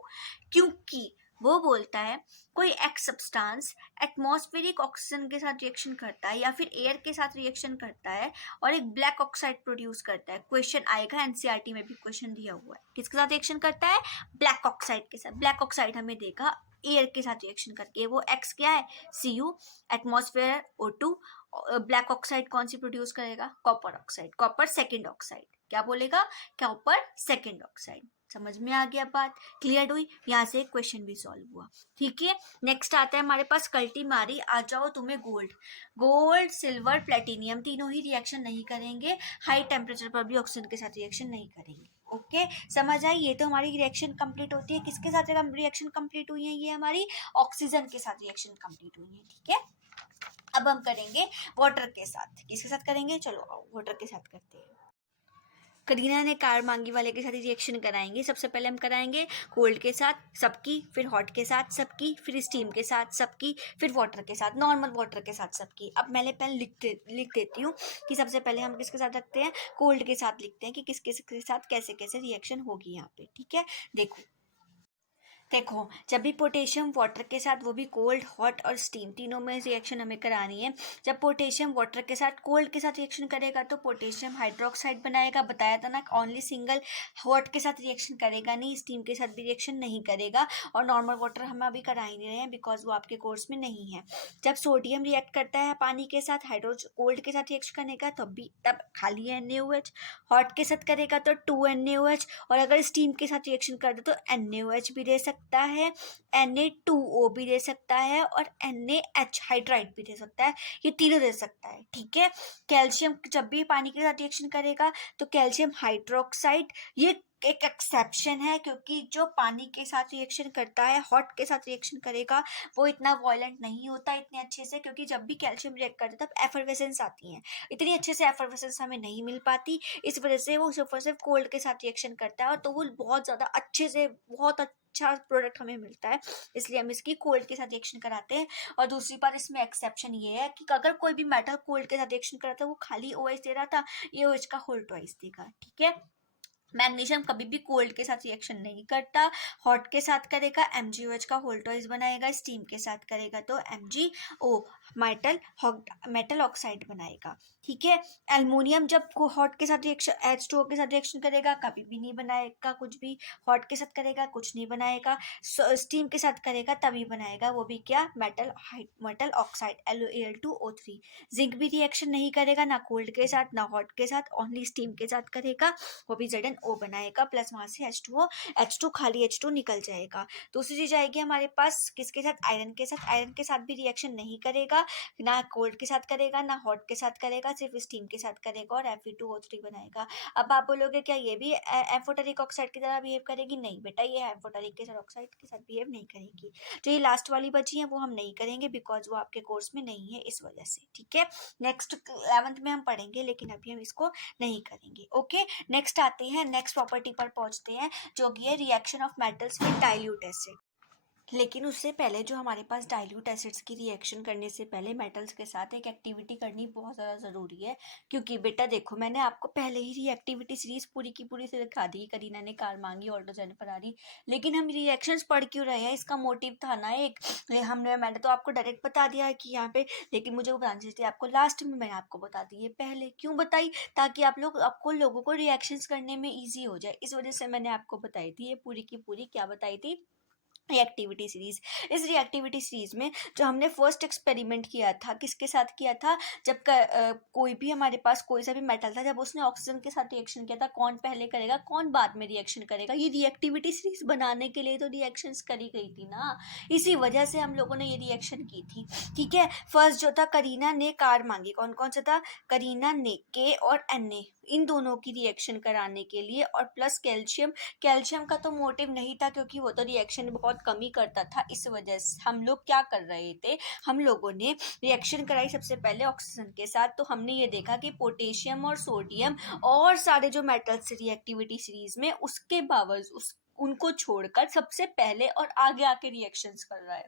क्योंकि वो बोलता है कोई एक्स सब्सटेंस एटमॉस्फेरिक ऑक्सीजन के साथ रिएक्शन करता है या फिर एयर के साथ रिएक्शन करता है और एक ब्लैक ऑक्साइड प्रोड्यूस करता है। क्वेश्चन आएगा, एनसीईआरटी में भी क्वेश्चन दिया हुआ है, किसके साथ रिएक्शन करता है? ब्लैक ऑक्साइड के साथ। ब्लैक ऑक्साइड हमें देगा एयर के साथ रिएक्शन करके, वो एक्स क्या है? Cu, atmosphere O2। Black oxide कौन सी प्रोड्यूस करेगा? Copper oxide, copper second oxide. क्या बोलेगा? Copper second oxide. समझ में आ गया बात? क्लियर हुई? यहाँ से क्वेश्चन भी सॉल्व हुआ। ठीक है, नेक्स्ट आता है हमारे पास कल्टी मारी। आ जाओ तुम्हें गोल्ड। गोल्ड, सिल्वर, प्लेटिनियम तीनों ही रिएक्शन नहीं करेंगे, हाई टेम्परेचर पर भी ऑक्सीजन के साथ रिएक्शन नहीं करेंगे। ओके, समझ आई? ये तो हमारी रिएक्शन कंप्लीट होती है। किसके साथ रिएक्शन कंप्लीट हुई है? ये हमारी ऑक्सीजन के साथ रिएक्शन कंप्लीट हुई है। ठीक है, अब हम करेंगे वाटर के साथ। किसके साथ करेंगे? चलो वाटर के साथ करते हैं। करीना ने कार मांगी वाले के साथ रिएक्शन कराएंगे। सबसे पहले हम कराएंगे कोल्ड के साथ सबकी, फिर हॉट के साथ सबकी, फिर स्टीम के साथ सबकी, फिर वाटर के साथ, नॉर्मल वाटर के साथ सबकी। अब मैंने पेन लिख देती हूँ कि सबसे पहले हम किसके साथ रखते हैं? कोल्ड के साथ लिखते हैं कि किसके साथ कैसे कैसे रिएक्शन होगी यहाँ पे। ठीक है, देखो जब भी पोटेशियम वाटर के साथ, वो भी कोल्ड, हॉट और स्टीम तीनों में रिएक्शन हमें करानी है। जब पोटेशियम वाटर के साथ कोल्ड के साथ रिएक्शन करेगा तो पोटेशियम हाइड्रोक्साइड बनाएगा। बताया था ना, ओनली सिंगल हॉट के साथ रिएक्शन करेगा नहीं, स्टीम के साथ भी रिएक्शन नहीं करेगा। और नॉर्मल वाटर हम अभी करा ही नहीं रहे हैं बिकॉज वो आपके कोर्स में नहीं है। जब सोडियम रिएक्ट करता है पानी के साथ, कोल्ड के साथ रिएक्शन करने का, तब खाली है NaOH। हॉट के साथ करेगा तो 2NaOH, और अगर स्टीम के साथ रिएक्शन कर दे तो NaOH भी दे सकता है, Na2O भी दे सकता है, और NaH हाइड्राइड भी दे सकता है। ये तीनों दे सकता है। ठीक है, कैल्शियम जब भी पानी के साथ रिएक्शन करेगा तो कैल्शियम हाइड्रोक्साइड, ये एक एक्सेप्शन है, क्योंकि जो पानी के साथ रिएक्शन करता है, हॉट के साथ रिएक्शन करेगा, वो इतना वॉयलेंट नहीं होता इतने अच्छे से, क्योंकि जब भी कैल्शियम रिएक्ट करता है तब एफर्वेसेंस आती है। इतनी अच्छे से एफर्वेसेंस हमें नहीं मिल पाती, इस वजह से वो सिर्फ कोल्ड के साथ रिएक्शन करता है, और तो वो बहुत ज़्यादा अच्छे से, बहुत अच्छा प्रोडक्ट हमें मिलता है, इसलिए हम इसकी कोल्ड के साथ रिएक्शन कराते हैं। और दूसरी बात इसमें एक्सेप्शन ये है कि अगर कोई भी मेटल कोल्ड के साथ रिएक्शन कराता है, वो खाली OH दे रहा था, ये OH का होल ट्वाइस देगा। ठीक है, मैग्नीशियम कभी भी कोल्ड के साथ रिएक्शन नहीं करता, हॉट के साथ करेगा MgOH का होल ट्वाइस बनाएगा, स्टीम के साथ करेगा तो MgO मेटल ऑक्साइड बनाएगा। ठीक है, एल्युमिनियम जब हॉट के साथ रिएक्शन, H2O के साथ रिएक्शन करेगा, कभी भी नहीं बनाएगा कुछ भी। हॉट के साथ करेगा कुछ नहीं बनाएगा, स्टीम के साथ करेगा तभी बनाएगा, वो भी क्या? Metal oxide Al2O3। जिंक भी रिएक्शन नहीं करेगा, ना कोल्ड के साथ ना हॉट के साथ, ओनली स्टीम के साथ करेगा, वो भी ZnO बनाएगा, प्लस वहां से H2O खाली H2 निकल जाएगा। दूसरी चीज आएगी हमारे पास किसके साथ? आयरन के साथ। आयरन के साथ भी रिएक्शन नहीं करेगा, ना कोल्ड के साथ करेगा ना हॉट के साथ करेगा, सिर्फ स्टीम के साथ करेगा और Fe2O3 बनाएगा। अब आप बोलोगे क्या ये भी एम्फोटेरिक ऑक्साइड की तरह बिहेव करेगी? नहीं बेटा, ये एम्फोटेरिक के साथ ऑक्साइड के साथ बिहेव नहीं करेगी। जो ये लास्ट वाली बची है वो हम नहीं करेंगे बिकॉज वो आपके कोर्स में नहीं है, इस वजह से। ठीक है, नेक्स्ट 11th में हम पढ़ेंगे, लेकिन अभी हम इसको नहीं करेंगे। ओके, नेक्स्ट आते हैं, नेक्स्ट प्रॉपर्टी पर पहुंचते हैं, जो कि है reaction of metals with dilute acid. लेकिन उससे पहले जो हमारे पास डाइल्यूट एसिड्स की रिएक्शन करने से पहले मेटल्स के साथ एक एक्टिविटी करनी बहुत ज़्यादा ज़रूरी है। क्योंकि बेटा देखो, मैंने आपको पहले ही रिएक्टिविटी सीरीज पूरी की पूरी से दिखा दी। करीना ने कार मांगी, ऑल्टो जेनिफर आ रही, लेकिन हम रिएक्शंस पढ़ क्यों रहे हैं? इसका मोटिव था ना एक, मैंने तो आपको डायरेक्ट बता दिया है कि यहाँ पे, लेकिन मुझे वो बतानी चाहिए थी आपको लास्ट में, मैंने आपको बता दी है पहले। क्यों बताई? ताकि आपको लोगों को रिएक्शंस करने में ईजी हो जाए, इस वजह से मैंने आपको बताई थी ये पूरी की पूरी। क्या बताई थी? Reactivity series. इस रिएक्टिविटी सीरीज में जो हमने फर्स्ट एक्सपेरिमेंट किया था, किसके साथ किया था? जब कोई भी हमारे पास कोई सा भी मेटल था, जब उसने ऑक्सीजन के साथ रिएक्शन किया था, कौन पहले करेगा कौन बाद में रिएक्शन करेगा, ये रिएक्टिविटी सीरीज बनाने के लिए तो रिएक्शंस करी गई थी ना, इसी वजह से हम लोगों ने ये रिएक्शन की थी। ठीक है, फर्स्ट जो था, करीना ने कार मांगी। कौन कौन सा था? करीना ने K और Na, इन दोनों की रिएक्शन कराने के लिए, और प्लस कैल्शियम का तो मोटिव नहीं था, क्योंकि वो तो रिएक्शन बहुत कमी करता था, इस वजह से हम लोग क्या कर रहे थे, हम लोगों ने रिएक्शन कराई सबसे पहले ऑक्सीजन के साथ। तो हमने ये देखा कि पोटेशियम और सोडियम और सारे जो मेटल्स रिएक्टिविटी सीरीज में, उसके बावजूद उनको छोड़कर सबसे पहले और आगे आके रिएक्शंस कर रहा है।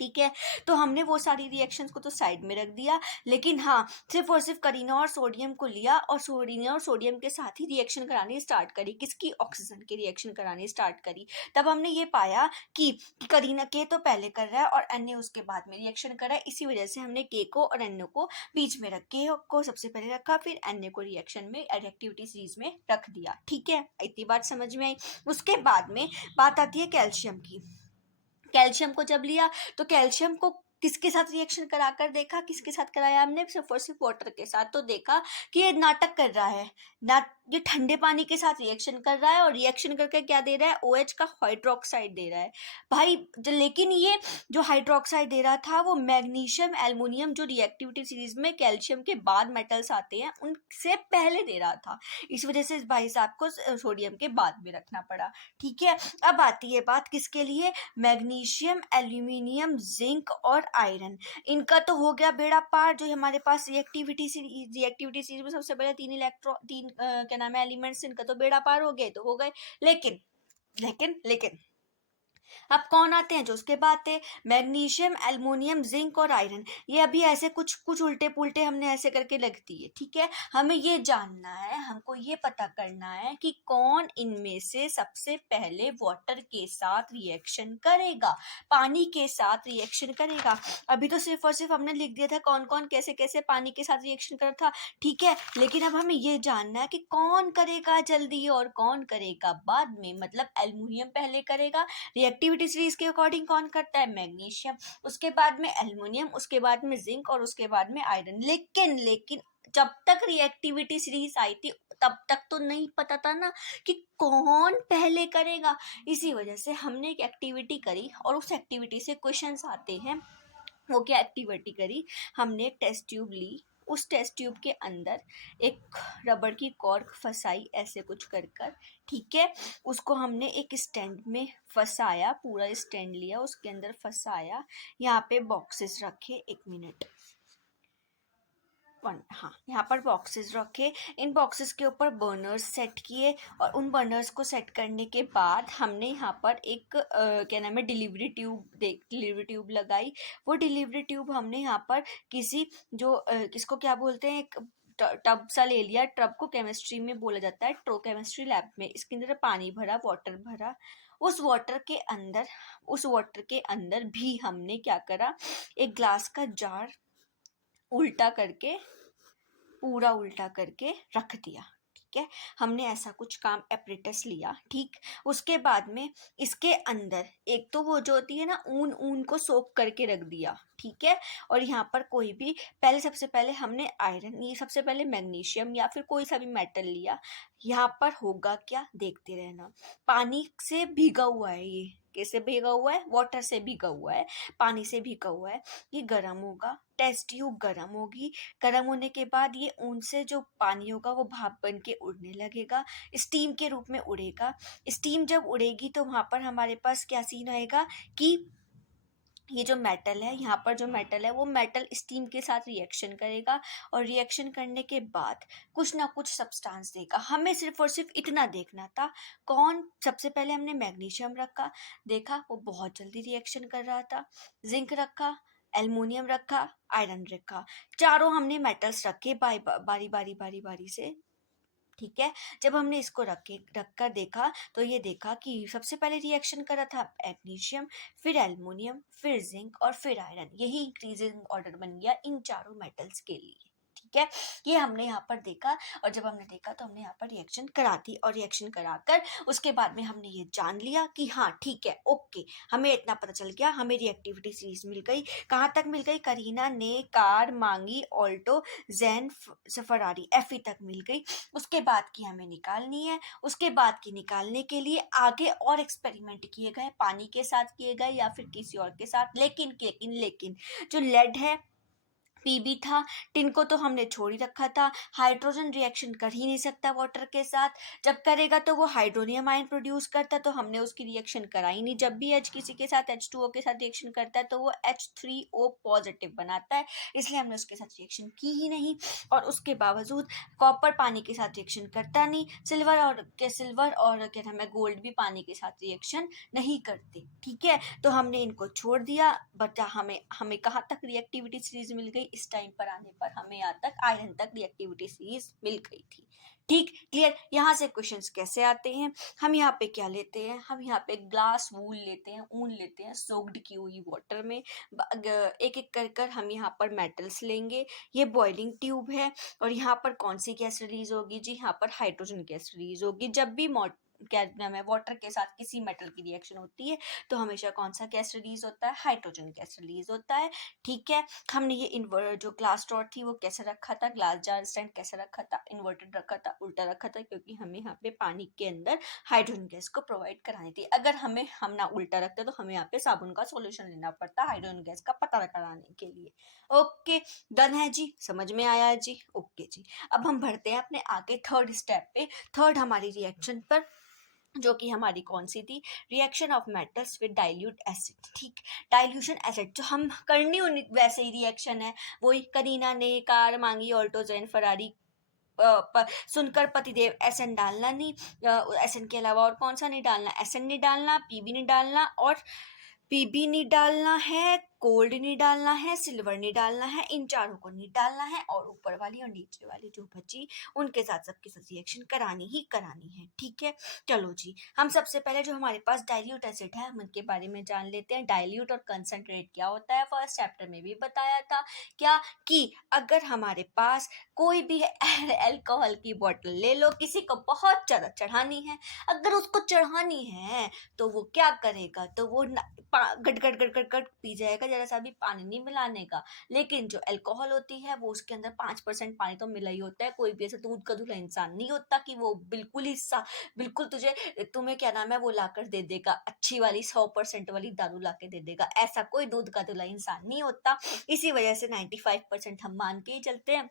ठीक है। तो हमने वो सारी रिएक्शंस को तो साइड में रख दिया, लेकिन हाँ, सिर्फ और सिर्फ करीना और सोडियम को लिया और करीना और सोडियम के साथ ही रिएक्शन करानी स्टार्ट करी। किसकी? ऑक्सीजन की रिएक्शन करानी स्टार्ट करी। तब हमने ये पाया कि करीना के तो पहले कर रहा है और एन उसके बाद में रिएक्शन कर रहा है। इसी वजह से हमने के को और एन को बीच में रख के को सबसे पहले रखा, फिर एन को रिएक्शन में रिएक्टिविटी सीरीज में रख दिया। ठीक है, इतनी बात समझ में आई। उसके बाद में बात आती है कैल्शियम की। कैल्शियम को जब लिया तो कैल्शियम को किसके साथ रिएक्शन कराकर देखा? किसके साथ कराया हमने? सिर्फ और सिर्फ वाटर के साथ। तो देखा कि ये नाटक कर रहा है, ना ये ठंडे पानी के साथ रिएक्शन कर रहा है और रिएक्शन करके क्या दे रहा है? OH का हाइड्रोक्साइड दे रहा है भाई। लेकिन ये जो हाइड्रोक्साइड दे रहा था वो मैग्नीशियम एल्युमिनियम जो रिएक्टिविटी सीरीज में कैल्शियम के बाद मेटल्स आते हैं उनसे पहले दे रहा था। इस वजह से इस भाई साहब को सोडियम के बाद में रखना पड़ा। ठीक है, अब आती है बात किसके लिए? मैग्नीशियम, एल्यूमिनियम, जिंक और आयरन। इनका तो हो गया बेड़ा पार। जो हमारे पास रिएक्टिविटी सीरीज में सबसे पहले तीन क्या नाम है एलिमेंट्स, इनका तो बेड़ा पार हो गए तो हो गए। लेकिन लेकिन लेकिन अब कौन आते हैं जो उसके बाद थे? मैग्नीशियम, एल्युमिनियम, जिंक और आयरन। ये अभी ऐसे कुछ कुछ उल्टे पुल्टे हमने ऐसे करके लिख दिए। ठीक है, हमें ये जानना है, हमको ये पता करना है कि कौन इनमें से सबसे पहले वाटर के साथ रिएक्शन करेगा, पानी के साथ रिएक्शन करेगा। अभी तो सिर्फ और सिर्फ हमने लिख दिया था कौन कौन कैसे कैसे पानी के साथ रिएक्शन कर था। ठीक है, लेकिन अब हमें ये जानना है कि कौन करेगा जल्दी और कौन करेगा बाद में। मतलब एल्युमिनियम पहले करेगा, रिएक्टिविटी सीरीज के अकॉर्डिंग कौन करता है? मैग्नीशियम, उसके बाद में एल्युमिनियम, उसके बाद में जिंक और उसके बाद में आयरन। लेकिन जब तक रिएक्टिविटी सीरीज आई थी तब तक तो नहीं पता था ना कि कौन पहले करेगा। इसी वजह से हमने एक एक्टिविटी करी और उस एक्टिविटी से क्वेश्चंस आते हैं। वो क्या एक्टिविटी करी? हमने एक टेस्ट ट्यूब ली, उस टेस्ट ट्यूब के अंदर एक रबड़ की कॉर्क फंसाई ऐसे कुछ कर कर। ठीक है, उसको हमने एक स्टैंड में फंसाया, पूरा स्टैंड लिया, उसके अंदर फंसाया। यहाँ पे बॉक्सेस रखे, एक मिनट, हाँ, यहाँ पर बॉक्सेस रखे। इन बॉक्सेस के ऊपर बर्नर्स सेट किए और उन बर्नर्स को सेट करने के बाद हमने यहाँ पर एक क्या नाम है डिलीवरी ट्यूब लगाई। वो डिलीवरी ट्यूब हमने यहाँ पर किसी जो किसको क्या बोलते हैं, एक टब सा ले लिया। टब को केमिस्ट्री में बोला जाता है ट्रो केमिस्ट्री लैब में। इसके अंदर पानी भरा, वाटर भरा। उस वाटर के अंदर भी हमने क्या करा? एक ग्लास का जार उल्टा करके, पूरा उल्टा करके रख दिया। ठीक है, हमने ऐसा कुछ काम एपरेटस लिया। ठीक, उसके बाद में इसके अंदर एक तो वो जो होती है ना ऊन को सोक करके रख दिया। ठीक है, और यहाँ पर कोई भी सबसे पहले हमने आयरन, ये सबसे पहले मैग्नीशियम या फिर कोई सा भी मेटल लिया। यहाँ पर होगा क्या, देखते रहना। पानी से भीगा हुआ है, ये कैसे भीगा हुआ है? वाटर से भीगा हुआ है, पानी से भीगा हुआ है। ये गर्म होगा, टेस्ट ट्यूब गर्म होगी। गर्म होने के बाद ये ऊन से जो पानी होगा वो भाप बन के उड़ने लगेगा, स्टीम के रूप में उड़ेगा। स्टीम जब उड़ेगी तो वहाँ पर हमारे पास क्या सीन आएगा कि ये जो मेटल है, यहाँ पर जो मेटल है वो मेटल स्टीम के साथ रिएक्शन करेगा और रिएक्शन करने के बाद कुछ ना कुछ सब्सटेंस देगा। हमें सिर्फ और सिर्फ इतना देखना था, कौन सबसे पहले हमने मैग्नीशियम रखा, देखा वो बहुत जल्दी रिएक्शन कर रहा था। जिंक रखा, एल्युमिनियम रखा, आयरन रखा, चारों हमने मेटल्स रखे बारी बारी से। ठीक है, जब हमने इसको रख कर देखा तो ये देखा कि सबसे पहले रिएक्शन करा था मैग्नीशियम, फिर एल्युमिनियम, फिर जिंक और फिर आयरन। यही इंक्रीजिंग ऑर्डर बन गया इन चारों मेटल्स के लिए। ठीक है, ये हमने यहाँ पर देखा और जब हमने देखा तो हमने यहाँ पर रिएक्शन करा दी और रिएक्शन कराकर उसके बाद में हमने ये जान लिया कि हाँ ठीक है, ओके, हमें इतना पता चल गया, हमें रिएक्टिविटी सीरीज मिल गई। कहाँ तक मिल गई? करीना ने कार मांगी, ऑल्टो, जैन, फरारी, एफी तक मिल गई। उसके बाद की हमें निकालनी है। उसके बाद की निकालने के लिए आगे और एक्सपेरिमेंट किए गए, पानी के साथ किए गए या फिर किसी और के साथ। लेकिन जो लेड है, पीबी था, टिन को तो हमने छोड़ ही रखा था। हाइड्रोजन रिएक्शन कर ही नहीं सकता वाटर के साथ, जब करेगा तो वो हाइड्रोनियम आयन प्रोड्यूस करता, तो हमने उसकी रिएक्शन कराई नहीं। जब भी H किसी के साथ H2O के साथ रिएक्शन करता है तो वो H3O पॉजिटिव बनाता है, इसलिए हमने उसके साथ रिएक्शन की ही नहीं। और उसके बावजूद कॉपर पानी के साथ रिएक्शन करता नहीं, सिल्वर और क्या नाम है गोल्ड भी पानी के साथ रिएक्शन नहीं करते। ठीक है, तो हमने इनको छोड़ दिया। बट हमें कहाँ तक रिएक्टिविटी सीरीज मिल गई, इस टाइम पर आने पर हमें यहाँ तक आयरन तक रिएक्टिविटी सीरीज मिल गई थी। ठीक, क्लियर। यहाँ से क्वेश्चंस कैसे आते हैं, हम यहाँ पे क्या लेते हैं, हम यहाँ पे ग्लास वूल लेते हैं, ऊन लेते हैं सोक्ड की हुई वाटर में। एक एक कर कर हम यहाँ पर मेटल्स लेंगे। ये बॉइलिंग ट्यूब है और यहाँ पर कौन सी गैस रिलीज होगी जी, यहाँ पर हाइड्रोजन गैस रिलीज होगी। जब भी क्या नाम है वाटर के साथ किसी मेटल की रिएक्शन होती है तो हमेशा कौन सा गैस रिलीज होता है, हाइड्रोजन गैस रिलीज होता है। ठीक है, हमने ये जो ग्लास रॉड थी वो कैसे रखा था, ग्लास जार स्टैंड कैसे रखा था, इन्वर्टेड रखा था, उल्टा रखा था, क्योंकि हमें यहाँ पे पानी के अंदर हाइड्रोजन गैस को प्रोवाइड करानी थी। अगर हम ना उल्टा रखते तो हमें यहाँ पे साबुन का सॉल्यूशन लेना पड़ता हाइड्रोजन गैस का पता कराने के लिए। ओके, डन है जी, समझ में आया है जी। ओके जी, अब हम बढ़ते हैं अपने आगे थर्ड स्टेप पे। थर्ड हमारी रिएक्शन पर, जो कि हमारी कौन सी थी, reaction of metals with dilute acid. ठीक, डाइल्यूशन एसिड जो हम करनी वैसे ही रिएक्शन है, वही करीना ने कार मांगी ऑल्टो जैन फरारी सुनकर पतिदेव एसएन डालना नहीं, एसएन के अलावा और कौन सा नहीं डालना, एसएन नहीं डालना, पीबी नहीं डालना और पीबी नहीं डालना है, गोल्ड नहीं डालना है, सिल्वर नहीं डालना है, इन चारों को नहीं डालना है। और ऊपर वाली और नीचे वाली जो बची उनके साथ सबके साथ रिएक्शन करानी ही करानी है। ठीक है, चलो जी, हम सबसे पहले जो हमारे पास डाइल्यूट एसिड है हम उनके बारे में जान लेते हैं। डाइल्यूट और कंसंट्रेट क्या होता है, फर्स्ट चैप्टर में भी बताया था क्या कि अगर हमारे पास कोई भी अल्कोहल की बोतल ले लो, किसी को बहुत ज़्यादा चढ़ानी है, अगर उसको चढ़ानी है तो वो क्या करेगा, तो वो गट गट गट गट गट पी जाएगा, जरा सा भी पानी नहीं मिलाने का। लेकिन जो अल्कोहल होती है वो उसके अंदर 5% पानी तो मिला ही होता है। कोई भी ऐसा दूध का धुला इंसान नहीं होता कि वो बिल्कुल तुम्हें क्या नाम है वो लाकर दे देगा, अच्छी वाली 100% वाली दारू ला के दे देगा। ऐसा कोई दूध का धुला इंसान नहीं होता। इसी वजह से 95% हम मान के ही चलते हैं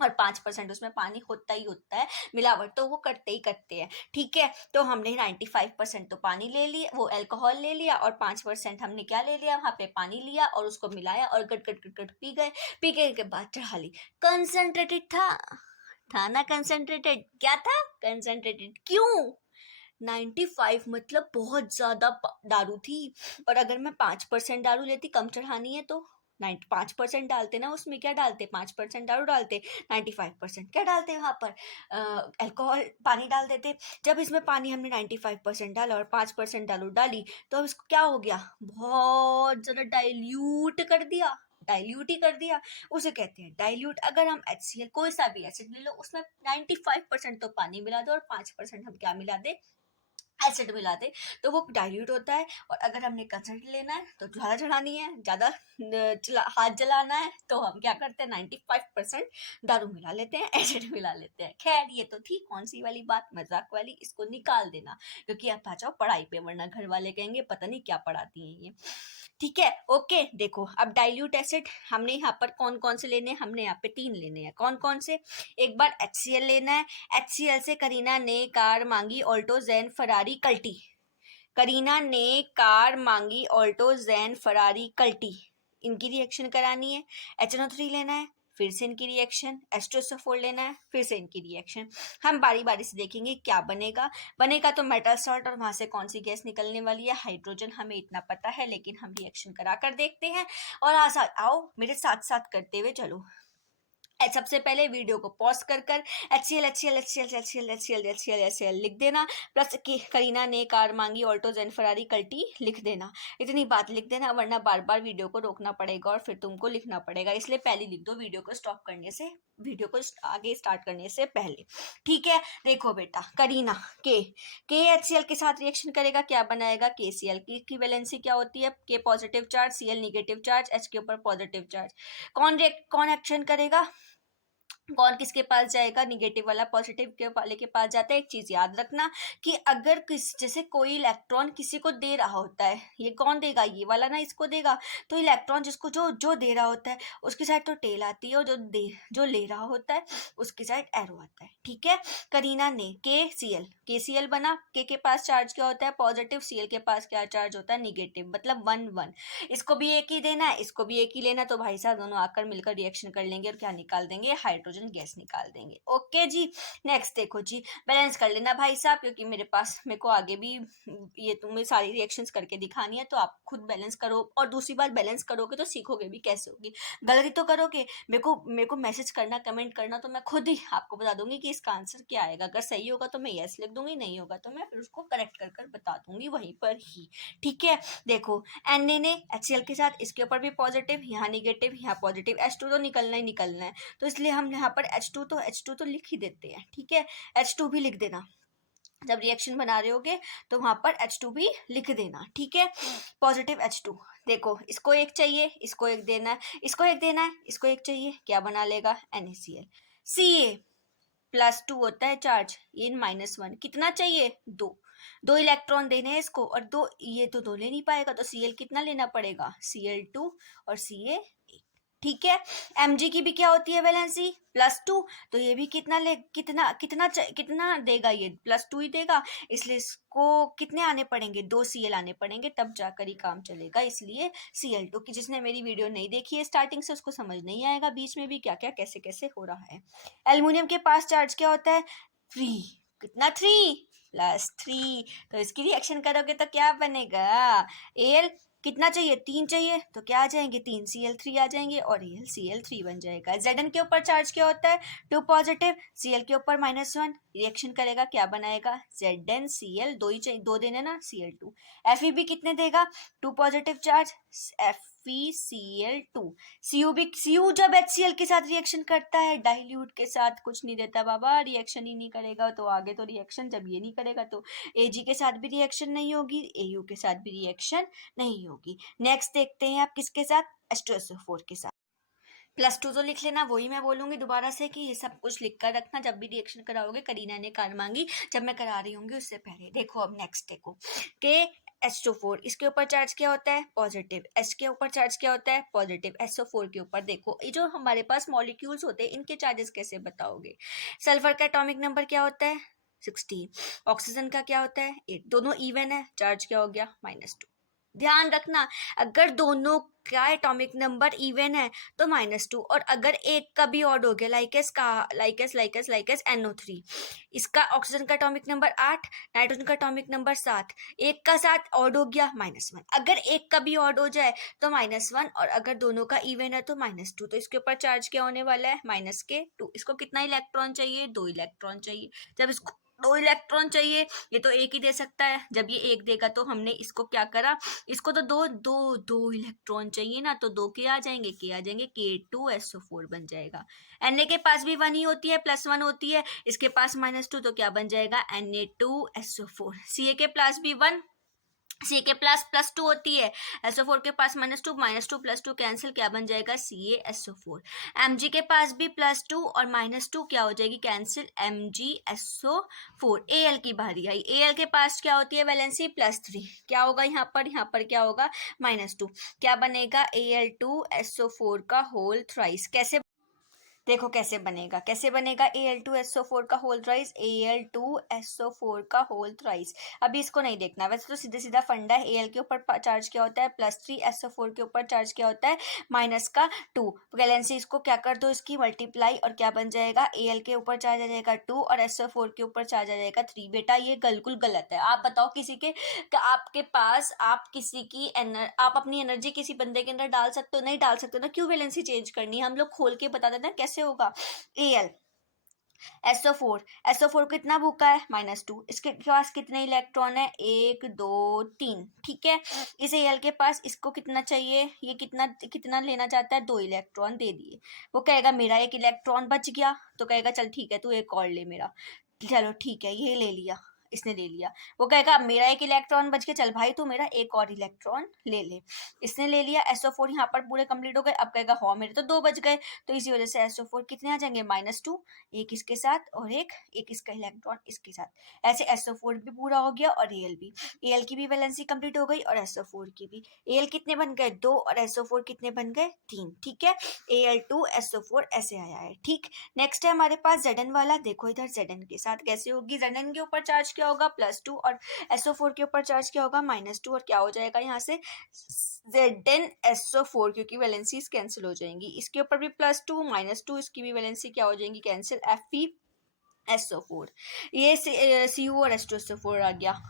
और 5% उसमें पानी होता ही होता है, मिलावट तो वो करते ही करते हैं। ठीक है, तो हमने 95% तो पानी ले लिया, वो अल्कोहल ले लिया, और 5% हमने क्या ले लिया, वहाँ पे पानी लिया और उसको मिलाया और गट गट गट गट पी गए। पी के बाद चढ़ा ली। कंसंट्रेटेड था ना, कंसंट्रेटेड क्या था, कंसंट्रेटेड। क्यों, 95 मतलब बहुत ज्यादा दारू थी। और अगर मैं 5% दारू लेती, कम चढ़ानी है तो 5% डालते ना, उसमें क्या डालते, 5% दारू डालते, 95% क्या डालते वहाँ पर, अल्कोहल पानी डाल देते। जब इसमें पानी हमने 95% डाला और 5% दारू डाली तो अब इसको क्या हो गया, बहुत ज़्यादा डाइल्यूट ही कर दिया। उसे कहते हैं डाइल्यूट। अगर हम HCl कोई सा भी एसिड ले लो, उसमें 95% तो पानी मिला दो और 5% हम क्या मिला दे, एसिड मिला दे, तो वो डाइल्यूट होता है। और अगर हमने कंसंट्रेट लेना है तो ज़्यादा चढ़ानी है, ज़्यादा हाथ जलाना है, तो हम क्या करते हैं, 95% दारू मिला लेते हैं, एसिड मिला लेते हैं। खैर ये तो थी कौन सी वाली बात, मजाक वाली, इसको निकाल देना क्योंकि आप आ जाओ पढ़ाई पे, वरना घर वाले कहेंगे पता नहीं क्या पढ़ाती हैं ये। ठीक है, ओके। देखो अब डाइल्यूट एसिड हमने यहाँ पर कौन कौन से लेने हैं, हमने यहाँ पे 3 लेने हैं। कौन कौन से, एक बार HCl लेना है। HCl से करीना ने कार मांगी ऑल्टो जैन फरारी कल्टी, करीना ने कार मांगी ऑल्टो जैन फरारी कल्टी, इनकी रिएक्शन करानी है। HNO3 लेना है, फिर से इनकी रिएक्शन, H2SO4 लेना है, फिर से इनकी रिएक्शन। हम बारी बारी से देखेंगे क्या बनेगा तो मेटल सॉल्ट, और वहां से कौन सी गैस निकलने वाली है, हाइड्रोजन। हमें इतना पता है, लेकिन हम रिएक्शन करा कर देखते हैं। और आओ मेरे साथ साथ करते हुए चलो। सबसे पहले वीडियो को पॉज कर HCl लिख देना, प्लस कि करीना ने कार मांगी ऑल्टो जैन फरारी कल्टी लिख देना। इतनी बात लिख देना, वरना बार बार वीडियो को रोकना पड़ेगा और फिर तुमको लिखना पड़ेगा, इसलिए पहले लिख दो वीडियो को आगे स्टार्ट करने से पहले। ठीक है, देखो बेटा, करीना के HCl के साथ रिएक्शन करेगा, क्या बनाएगा, KCl की वैलेंसी क्या होती है, K positive charge, Cl negative charge, H के ऊपर पॉजिटिव चार्ज। कौन एक्शन करेगा, कौन किसके पास जाएगा, निगेटिव वाला पॉजिटिव के वाले के पास जाता है। एक चीज याद रखना कि अगर जैसे कोई इलेक्ट्रॉन किसी को दे रहा होता है, ये कौन देगा, ये वाला ना इसको देगा, तो इलेक्ट्रॉन जिसको जो जो दे रहा होता है उसकी साइड तो टेल आती है, और जो ले रहा होता है उसकी साइड एरो आता है। ठीक है, करीना ने के सी एल बना, के पास चार्ज क्या होता है पॉजिटिव, सी एल के पास क्या चार्ज होता है निगेटिव, मतलब 1 1। इसको भी एक ही देना है, इसको भी एक ही लेना, तो भाई साहब दोनों आकर मिलकर रिएक्शन कर लेंगे और क्या निकाल देंगे, हाइड्रोजन गैस निकाल देंगे। ओके जी, नेक्स्ट देखो जी, बैलेंस कर लेना भाई साहब, क्योंकि मेरे को आगे भी ये तुम्हें सारी रिएक्शंस करके दिखानी है, तो आप खुद बैलेंस करो, और दूसरी बात बैलेंस करोगे तो सीखोगे भी कैसे होगी। गलती तो करोगे, मेरे को मैसेज करना, कमेंट करना, तो मैं खुद ही आपको बता दूंगी कि इसका आंसर क्या आएगा। अगर सही होगा तो मैं यस लिख दूंगी, नहीं होगा तो मैं फिर उसको करेक्ट कर कर बता दूंगी वहीं पर ही। ठीक है, देखो Na ने HCl के साथ, इसके ऊपर भी पॉजिटिव, यहाँ निगेटिव, यहाँ पॉजिटिव, H2 तो निकलना ही निकलना है, तो इसलिए हम यहाँ पर H2 तो लिख ही देते हैं। ठीक है, H2 भी लिख देना, जब रिएक्शन बना रहे होगे तो वहां पर H2 भी लिख देना। ठीक है, पॉजिटिव H2, देखो इसको एक चाहिए, इसको एक देना है, इसको एक देना है, इसको एक चाहिए, क्या बना लेगा NaCl। Ca+2 होता है चार्ज, ये -1, कितना चाहिए 2 इलेक्ट्रॉन देने हैं इसको, और ये तो 2 ले नहीं पाएगा, तो Cl कितना लेना पड़ेगा, Cl2 और Ca। ठीक है, Mg की भी क्या होती है वैलेंसी +2, तो ये भी कितना देगा, ये +2 ही देगा, इसलिए इसको कितने आने पड़ेंगे, 2 Cl आने पड़ेंगे, तब जाकर ही काम चलेगा। इसलिए Cl2 की, जिसने मेरी वीडियो नहीं देखी है स्टार्टिंग से, उसको समझ नहीं आएगा बीच में भी क्या क्या कैसे कैसे हो रहा है। एल्युमिनियम के पास चार्ज क्या होता है 3, कितना 3+3, तो इसकी रिएक्शन करोगे तो क्या बनेगा, एल कितना चाहिए 3 चाहिए, तो क्या आ जाएंगे 3Cl3 आ जाएंगे, और AlCl3 बन जाएगा। Zn के ऊपर चार्ज क्या होता है 2 पॉजिटिव, Cl के ऊपर -1, रिएक्शन करेगा क्या बनाएगा ZnCl, 2 ही चाहिए, 2 देने ना Cl2। Fe कितने देगा 2 पॉजिटिव चार्ज, FeCl2। Cu जब HCl के साथ रिएक्शन करता है, डाइल्यूट के साथ कुछ नहीं देता बाबा, रिएक्शन ही नहीं करेगा, तो आगे तो रिएक्शन, जब ये नहीं करेगा तो Ag के साथ भी रिएक्शन नहीं होगी, Au के साथ भी रिएक्शन नहीं होगी। नेक्स्ट देखते हैं आप किसके साथ, H2SO4 के साथ। +2 तो लिख लेना, वही मैं बोलूंगी दोबारा से कि ये सब कुछ लिख कर रखना, जब भी रिएक्शन कराओगे। करीना ने कार मांगी जब मैं करा रही होंगी उससे पहले। देखो अब नेक्स्ट देखो के H2O4, इसके ऊपर चार्ज क्या होता है पॉजिटिव, H के ऊपर चार्ज क्या होता है पॉजिटिव, SO4 के ऊपर देखो ये जो हमारे पास मॉलिक्यूल्स होते हैं इनके चार्जेस कैसे बताओगे। सल्फर का एटॉमिक नंबर क्या होता है 16, ऑक्सीजन का क्या होता है 8, दोनों इवन है, चार्ज क्या हो गया -2। ध्यान रखना, अगर दोनों का एटॉमिक नंबर इवन है तो -2, और अगर एक का भी ऑड हो गया लाइक एस NO3, इसका ऑक्सीजन का एटॉमिक नंबर 8, नाइट्रोजन का एटॉमिक नंबर 7, एक का 7 ऑड हो गया -1, अगर एक का भी ऑड हो जाए तो -1, और अगर दोनों का इवन है तो -2, तो इसके ऊपर चार्ज क्या होने वाला है -2। इसको कितना इलेक्ट्रॉन चाहिए 2 इलेक्ट्रॉन चाहिए, जब इसको 2 इलेक्ट्रॉन चाहिए, ये तो एक ही दे सकता है, जब ये एक देगा तो हमने इसको क्या करा, इसको तो दो इलेक्ट्रॉन चाहिए ना, तो 2 के आ जाएंगे, K2SO4 बन जाएगा। Na के पास भी 1 ही होती है, +1 होती है, इसके पास -2, तो क्या बन जाएगा Na2SO4। Ca के पास भी 1, सी के +2 होती है, SO4 के पास -2 +2 कैंसिल, क्या बन जाएगा CaSO4। Mg के पास भी +2 और -2 क्या हो जाएगी कैंसिल, MgSO4। Al की बारी आई, Al के पास क्या होती है वैलेंसी +3, क्या होगा यहाँ पर क्या होगा -2, क्या बनेगा Al2SO4 का होल थ्राइस। देखो कैसे बनेगा Al2SO4 का होल थ्राइस, Al2SO4 का होल थ्राइस। अभी इसको नहीं देखना, वैसे तो सीधे सीधा फंडा है, Al के ऊपर चार्ज क्या होता है +3, SO4 के ऊपर चार्ज क्या होता है -2। वैलेंसी इसको क्या कर दो इसकी मल्टीप्लाई, और क्या बन जाएगा Al के ऊपर चार्ज आ जाएगा 2 और SO4 के ऊपर चार्ज आ जाएगा 3। बेटा ये बिल्कुल गलत है, आप बताओ किसी के आपके पास आप अपनी एनर्जी किसी बंदे के अंदर डाल सकते हो, नहीं डाल सकते ना, क्यों वैलेंसी चेंज करनी है, हम लोग खोल के बता देना कैसे होगा। Al SO4 कितना भूखा है -2, इसके पास कितने इलेक्ट्रॉन है 1 2 3। ठीक है, इस Al के पास इसको कितना चाहिए, ये कितना लेना चाहता है 2 इलेक्ट्रॉन दे दिए, वो कहेगा मेरा 1 इलेक्ट्रॉन बच गया, तो कहेगा चल ठीक है तू एक और ले मेरा, चलो ठीक है ये ले लिया, इसने ले लिया, वो कहेगा अब मेरा एक इलेक्ट्रॉन बच गया, चल भाई तू मेरा एक और इलेक्ट्रॉन ले ले। इसने ले लिया, SO4 यहाँ पर पूरे कंप्लीट हो गए। अब कहेगा हाँ मेरे तो 2 बच गए, तो इसी वजह से SO4 कितने आ जाएंगे -2, एक इसके साथ और एक इसका इलेक्ट्रॉन इसके साथ, ऐसे SO4 भी पूरा हो गया और Al भी। Al की भी वैलेंसी कंप्लीट हो गई और SO4 की भी। Al कितने बन गए 2 और SO4 कितने बन गए 3, ठीक है। Al2 SO4 ऐसे आया है, ठीक। नेक्स्ट है हमारे पास Zn वाला, देखो इधर Zn के साथ कैसे होगी, Zn के ऊपर चार्ज क्या होगा +2 और SO4 के ऊपर चार्ज क्या होगा -2, और क्या हो जाएगा यहाँ से ZnSO4, क्योंकि वैलेंसीज कैंसिल हो जाएंगी, इसके ऊपर भी +2 -2, इसकी भी वैलेंसी क्या हो जाएंगी कैंसिल, FeSO4, ये Cu और H2SO4 आ गया।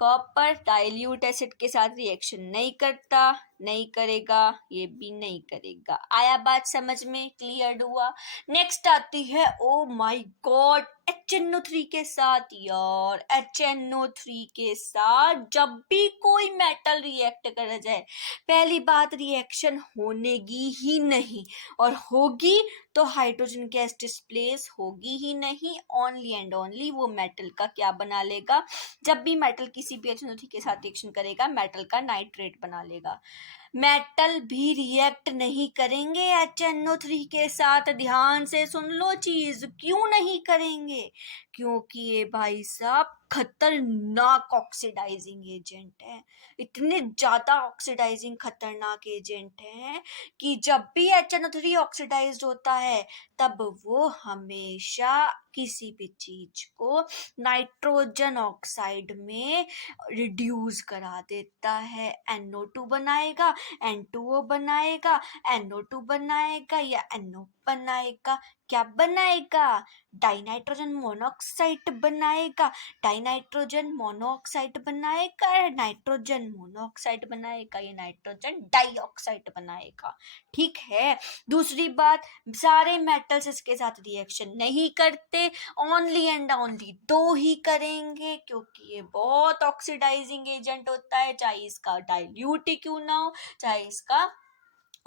कॉपर डाइल्यूट एसिड के साथ रिएक्शन नहीं करता, नहीं करेगा, ये भी नहीं करेगा। आया बात समझ में, क्लियर हुआ। नेक्स्ट आती है ओ माय गॉड HNO3 के साथ। यार HNO3 के साथ जब भी कोई मेटल रिएक्ट कर जाए, पहली बात रिएक्शन होनेगी ही नहीं, और होगी तो हाइड्रोजन गैस डिस्प्लेस होगी ही नहीं, ओनली एंड ओनली वो मेटल का क्या बना लेगा, जब भी मेटल किसी भी HNO3 के साथ रिएक्शन करेगा मेटल का नाइट्रेट बना लेगा। मेटल भी रिएक्ट नहीं करेंगे HNO3 के साथ, ध्यान से सुन लो चीज, क्यों नहीं करेंगे, क्योंकि ये भाई साहब खतरनाक ऑक्सीडाइजिंग एजेंट है, इतने ज्यादा ऑक्सीडाइजिंग खतरनाक एजेंट है कि जब भी HNO3 ऑक्सीडाइज्ड होता है तब वो हमेशा किसी भी चीज को नाइट्रोजन ऑक्साइड में रिड्यूस करा देता है, NO2 बनाएगा, N2O बनाएगा, NO2 बनाएगा या NO बनाएगा, क्या बनाएगा, डाइनाइट्रोजन मोनोऑक्साइड बनाएगा, डाइनाइट्रोजन मोनोऑक्साइड बनाएगा, नाइट्रोजन मोनोऑक्साइड बनाएगा, ये नाइट्रोजन डाइऑक्साइड बनाएगा, ठीक है। दूसरी बात, सारे मेटल्स इसके साथ रिएक्शन नहीं करते, ओनली एंड ओनली 2 ही करेंगे, क्योंकि ये बहुत ऑक्सीडाइजिंग एजेंट होता है, चाहे इसका डाइल्यूट ही क्यों ना हो, चाहे इसका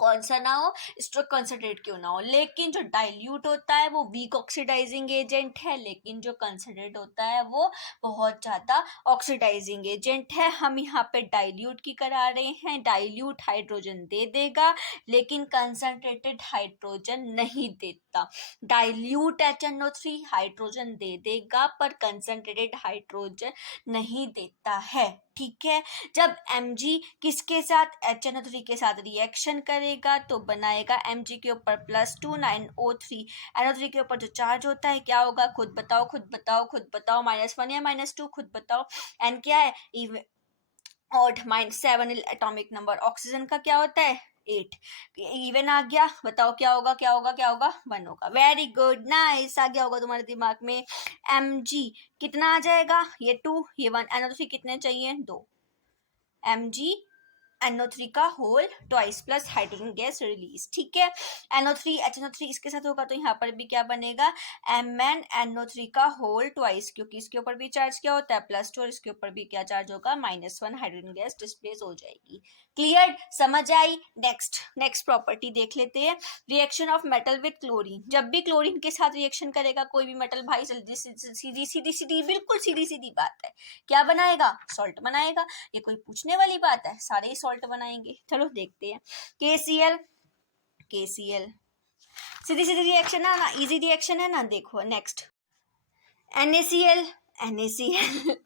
कौन सा ना हो, स्ट्रॉन्ग कंसंट्रेट क्यों ना हो। लेकिन जो डाइल्यूट होता है वो वीक ऑक्सीडाइजिंग एजेंट है, लेकिन जो कंसंट्रेट होता है वो बहुत ज़्यादा ऑक्सीडाइजिंग एजेंट है। हम यहाँ पे डाइल्यूट की करा रहे हैं, डाइल्यूट हाइड्रोजन दे देगा लेकिन कंसंट्रेटेड हाइड्रोजन नहीं देता, डाइल्यूट HNO3 हाइड्रोजन दे देगा पर कंसंट्रेटेड हाइड्रोजन नहीं देता है, ठीक है। जब Mg किसके साथ HNO3 के साथ रिएक्शन करेगा तो बनाएगा Mg के ऊपर +2 9O3, NO3 के ऊपर जो चार्ज होता है क्या होगा, खुद बताओ खुद बताओ खुद बताओ, -1 या -2, खुद बताओ। N क्या है, ऑड -7 एटॉमिक नंबर, ऑक्सीजन का क्या होता है 8, इवन आ गया, बताओ क्या होगा क्या होगा क्या होगा, 1 होगा। वेरी गुड, नाइस, आ गया होगा तुम्हारे दिमाग में। Mg कितना आ जाएगा, ये 2 ये 1, NO3 कितने चाहिए 2, Mg NO3 का whole twice plus hydrogen gas release, ठीक है। NO3 HNO3 इसके साथ होगा तो यहाँ पर भी क्या बनेगा, MnNO3 का होल ट्वाइस, क्योंकि इसके ऊपर भी चार्ज क्या होता है +2 और इसके ऊपर भी क्या चार्ज होगा -1, हाइड्रोजन गैस डिस्प्लेस हो जाएगी। क्लियर, समझ आई। नेक्स्ट प्रॉपर्टी देख लेते हैं, reaction of metal with chlorine. जब भी क्लोरीन के साथ रिएक्शन करेगा कोई भी मेटल, भाई सीधी सीधी सीधी बिल्कुल सीधी सीधी बात है, क्या बनाएगा, सॉल्ट बनाएगा, ये कोई पूछने वाली बात है, सारे ही सॉल्ट बनाएंगे। चलो देखते हैं, KCl KCl, सीधी सीधी रिएक्शन है ना, इजी रिएक्शन है ना। देखो next, NaCl NaCl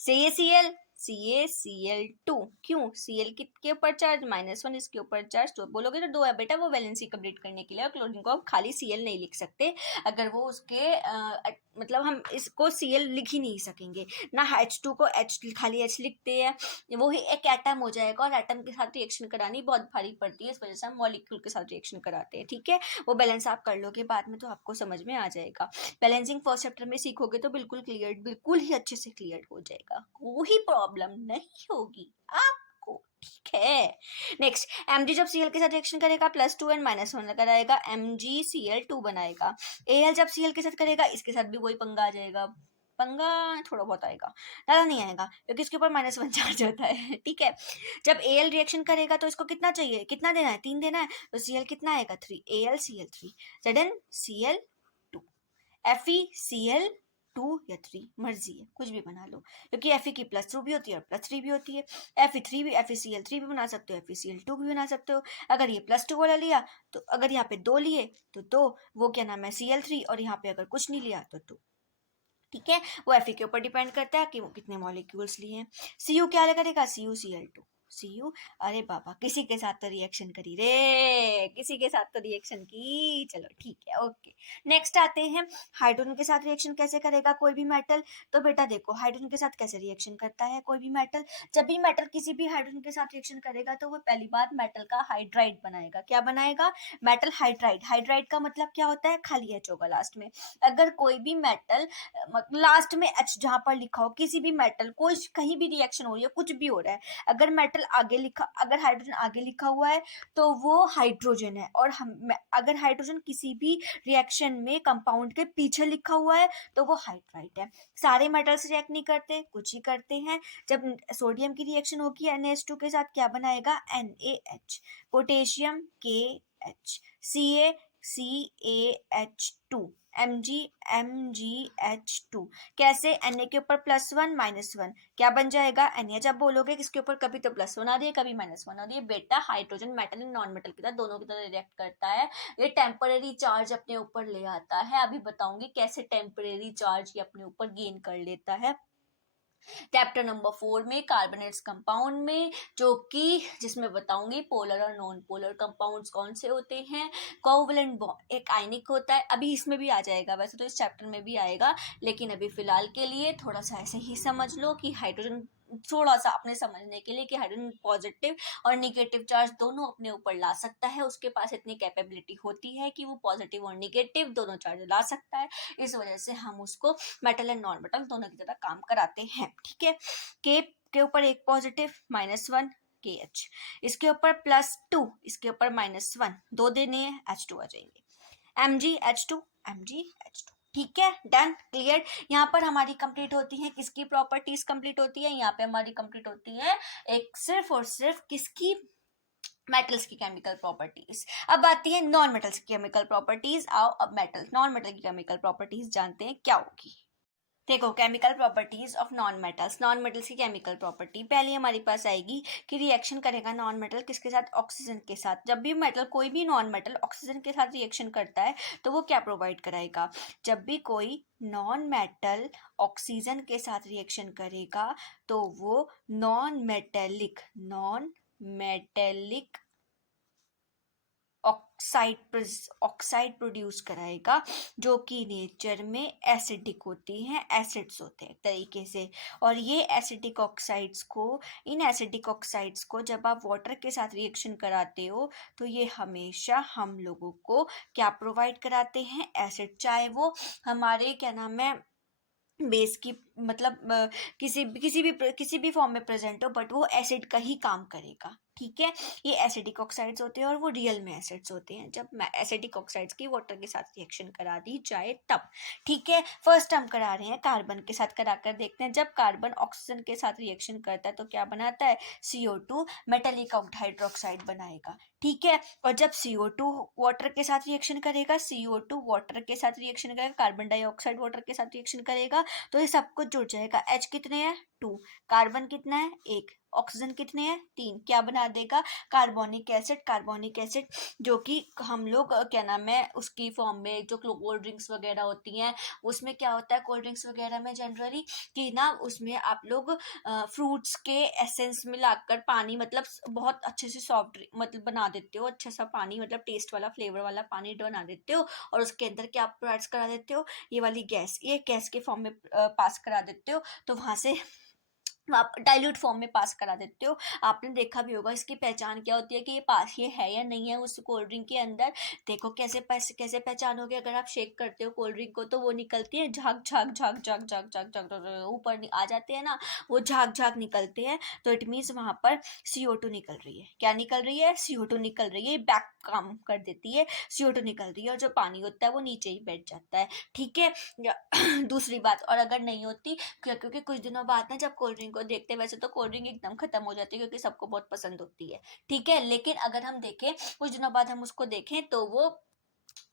CaCl CaCl2, क्यों, Cl के ऊपर चार्ज -1, इसके ऊपर चार्ज, तो बोलोगे तो 2 है बेटा, वो वैलेंसी कंप्लीट करने के लिए, और क्लोरीन को हम खाली Cl नहीं लिख सकते, अगर वो उसके मतलब हम इसको Cl लिख ही नहीं सकेंगे ना, H2 को H खाली H लिखते हैं, वो ही एक एटम हो जाएगा, और एटम के साथ रिएक्शन करानी बहुत भारी पड़ती है, इस वजह से हम मॉलिक्यूल के साथ रिएक्शन कराते हैं, ठीक है। वो बैलेंस आप कर लोगे बाद में तो आपको समझ में आ जाएगा, बैलेंसिंग फर्स्ट चैप्टर में सीखोगे तो बिल्कुल क्लियर, बिल्कुल ही अच्छे से क्लियर हो जाएगा, कोई प्रॉब्लम नहीं होगी आपको, ठीक है। नेक्स्ट, Mg जब Cl के साथ रिएक्शन करेगा +2 एंड -1 कराएगा, MgCl2 बनाएगा। Al जब Cl के साथ करेगा इसके साथ भी वही पंगा आ जाएगा, पंगा थोड़ा बहुत आएगा, ज़्यादा नहीं आएगा क्योंकि इसके ऊपर -1 चार्ज होता है, ठीक है। जब Al रिएक्शन करेगा तो इसको कितना चाहिए, कितना देना है, 3 देना है, तो Cl कितना आएगा 3, AlCl3, ZnCl2, FeCl 2 या 3, मर्जी है, कुछ भी बना लो, क्योंकि Fe की +2 भी होती है और +3 भी होती है। Fe3 भी, FeCl3 भी बना सकते हो, FeCl2 भी बना सकते हो। अगर ये +2 वाला लिया तो अगर यहाँ पे 2 लिए तो 2, वो क्या नाम है Cl3, और यहाँ पे अगर कुछ नहीं लिया तो 2। ठीक है, वो Fe के ऊपर डिपेंड करता है कि वो कितने मॉलिक्यूल्स लिए हैं। Cu क्या करेगा, CuCl2। Cu, अरे बाबा किसी के साथ तो रिएक्शन करी रे, किसी के साथ तो रिएक्शन की, चलो ठीक है, ओके। नेक्स्ट आते हैं, हाइड्रोजन के साथ रिएक्शन कैसे करेगा कोई भी मेटल। तो बेटा देखो, हाइड्रोजन के साथ कैसे रिएक्शन करता है कोई भी मेटल। जब भी मेटल किसी भी हाइड्रोजन के साथ रिएक्शन करेगा तो वो पहली बात मेटल का हाइड्राइड बनाएगा। क्या बनाएगा, मेटल हाइड्राइड। हाइड्राइड का मतलब क्या होता है, खाली एच होगा लास्ट में। अगर कोई भी मेटल लास्ट में एच जहां पर लिखा हो, किसी भी मेटल, कोई कहीं भी रिएक्शन हो रही है, कुछ भी हो रहा है, अगर मेटल आगे लिखा, अगर हाइड्रोजन आगे लिखा हुआ है तो वो हाइड्रोजन है, और हम अगर हाइड्रोजन किसी भी रिएक्शन में कंपाउंड के पीछे लिखा हुआ है तो वो हाइड्राइड है। सारे मेटल्स रिएक्ट नहीं करते, कुछ ही करते हैं। जब सोडियम की रिएक्शन होगी NaH2 के साथ, क्या बनाएगा, NaH, potassium KH, CaCaH2, MgMgH2। कैसे, Na के ऊपर +1 -1 क्या बन जाएगा, Na। जब बोलोगे किसके ऊपर, कभी तो +1 आ रही है, कभी -1 आ रही है, बेटा हाइड्रोजन मेटल नॉन मेटल की तरह, दोनों की तरह रिएक्ट करता है। ये टेम्परेरी चार्ज अपने ऊपर ले आता है, अभी बताऊंगी कैसे टेम्परेरी चार्ज ये अपने ऊपर गेन कर लेता है चैप्टर नंबर 4 में, कार्बोनेट्स कंपाउंड में, जो कि जिसमें बताऊंगी पोलर और नॉन पोलर कंपाउंड्स कौन से होते हैं। कोवैलेंट बॉन्ड एक आयनिक होता है, अभी इसमें भी आ जाएगा, वैसे तो इस चैप्टर में भी आएगा, लेकिन अभी फिलहाल के लिए थोड़ा सा ऐसे ही समझ लो कि हाइड्रोजन, थोड़ा सा अपने समझने के लिए कि हाइड्रोजन पॉजिटिव और निगेटिव चार्ज दोनों अपने ऊपर ला सकता है, उसके पास इतनी कैपेबिलिटी होती है कि वो पॉजिटिव और निगेटिव दोनों चार्ज ला सकता है। इस वजह से हम उसको मेटल एंड नॉन मेटल दोनों की तरह काम कराते हैं। ठीक है, के ऊपर एक पॉजिटिव -1 KH, इसके ऊपर +2, इसके ऊपर -1, 2 देने हैं, H2 आ जाएंगे, MgH2 MgH2। ठीक है, डन, क्लियर। यहाँ पर हमारी कंप्लीट होती है, किसकी प्रॉपर्टीज कंप्लीट होती है, यहाँ पे हमारी कंप्लीट होती है एक सिर्फ और सिर्फ किसकी, मेटल्स की केमिकल प्रॉपर्टीज। अब आती है नॉन मेटल्स की केमिकल प्रॉपर्टीज। आओ अब मेटल, नॉन मेटल की केमिकल प्रॉपर्टीज जानते हैं क्या होगी। देखो, chemical properties of non metals, non metals की केमिकल प्रॉपर्टी पहले हमारे पास आएगी कि रिएक्शन करेगा नॉन मेटल किसके साथ, ऑक्सीजन के साथ। जब भी मेटल, कोई भी नॉन मेटल ऑक्सीजन के साथ रिएक्शन करता है तो वो क्या प्रोवाइड कराएगा, जब भी कोई नॉन मेटल ऑक्सीजन के साथ रिएक्शन करेगा तो वो नॉन मेटेलिक ऑक्साइड प्रोड्यूस कराएगा, जो कि नेचर में एसिडिक होती हैं, एसिड्स होते हैं एक तरीके से। और ये एसिडिक ऑक्साइड्स को, इन एसिडिक ऑक्साइड्स को जब आप वाटर के साथ रिएक्शन कराते हो तो ये हमेशा हम लोगों को क्या प्रोवाइड कराते हैं, एसिड। चाहे वो हमारे क्या नाम है बेस की, मतलब किसी भी फॉर्म में प्रेजेंट हो, बट वो एसिड का ही काम करेगा। ठीक है, ये एसिडिक ऑक्साइड्स होते हैं और वो रियल में एसिड्स होते हैं जब एसिडिक ऑक्साइड्स की वाटर के साथ रिएक्शन करा दी जाए तब। ठीक है, फर्स्ट हम करा रहे हैं कार्बन के साथ, कराकर देखते हैं। जब कार्बन ऑक्सीजन के साथ रिएक्शन करता है तो क्या बनाता है, CO2 मेटेलिक हाइड्रोक्साइड बनाएगा। ठीक है, और जब CO2 वाटर के साथ रिएक्शन करेगा, CO2 वाटर के साथ रिएक्शन करेगा, कार्बन डाइऑक्साइड वाटर के साथ रिएक्शन करेगा तो ये सब कुछ जुड़ जाएगा। H कितने हैं, 2, कार्बन कितना है, 1, ऑक्सीजन कितने हैं, 3, क्या बना देगा, कार्बोनिक एसिड, जो कि हम लोग क्या नाम है उसकी फॉर्म में, जो कोल्ड ड्रिंक्स वगैरह होती हैं उसमें क्या होता है, कोल्ड ड्रिंक्स वगैरह में जनरली कि ना उसमें आप लोग फ्रूट्स के एसेंस मिलाकर पानी, मतलब बहुत अच्छे से सॉफ्ट मतलब बना देते हो, अच्छा सा पानी, मतलब टेस्ट वाला फ्लेवर वाला पानी बना देते हो, और उसके अंदर क्या आप ऐड करा देते हो, ये वाली गैस, ये गैस के फॉर्म में पास करा देते हो, तो वहां से आप डाइल्यूट फॉर्म में पास करा देते हो। आपने देखा भी होगा इसकी पहचान क्या होती है कि ये पास ये है या नहीं है उस कोल्ड ड्रिंक के अंदर। देखो कैसे पहचानोगे, अगर आप शेक करते हो कोल्ड ड्रिंक को तो वो निकलती है झाग झाग झाग झाग झाग झाग झाग, ऊपर आ जाते हैं ना, वो झाग झाग निकलते हैं, तो इट मीन्स वहां पर CO2 निकल रही है। क्या निकल रही है, CO2 निकल रही है, बैक काम कर देती है, CO2 निकल रही है, और जो पानी होता है वो नीचे ही बैठ जाता है। ठीक है, दूसरी बात, और अगर नहीं होती, क्योंकि कुछ दिनों बाद ना जब कोल्ड ड्रिंक को देखते हैं, वैसे तो कोल्ड ड्रिंक एकदम खत्म हो जाती है क्योंकि सबको बहुत पसंद होती है। ठीक है, लेकिन अगर हम देखें कुछ दिनों बाद हम उसको देखें तो वो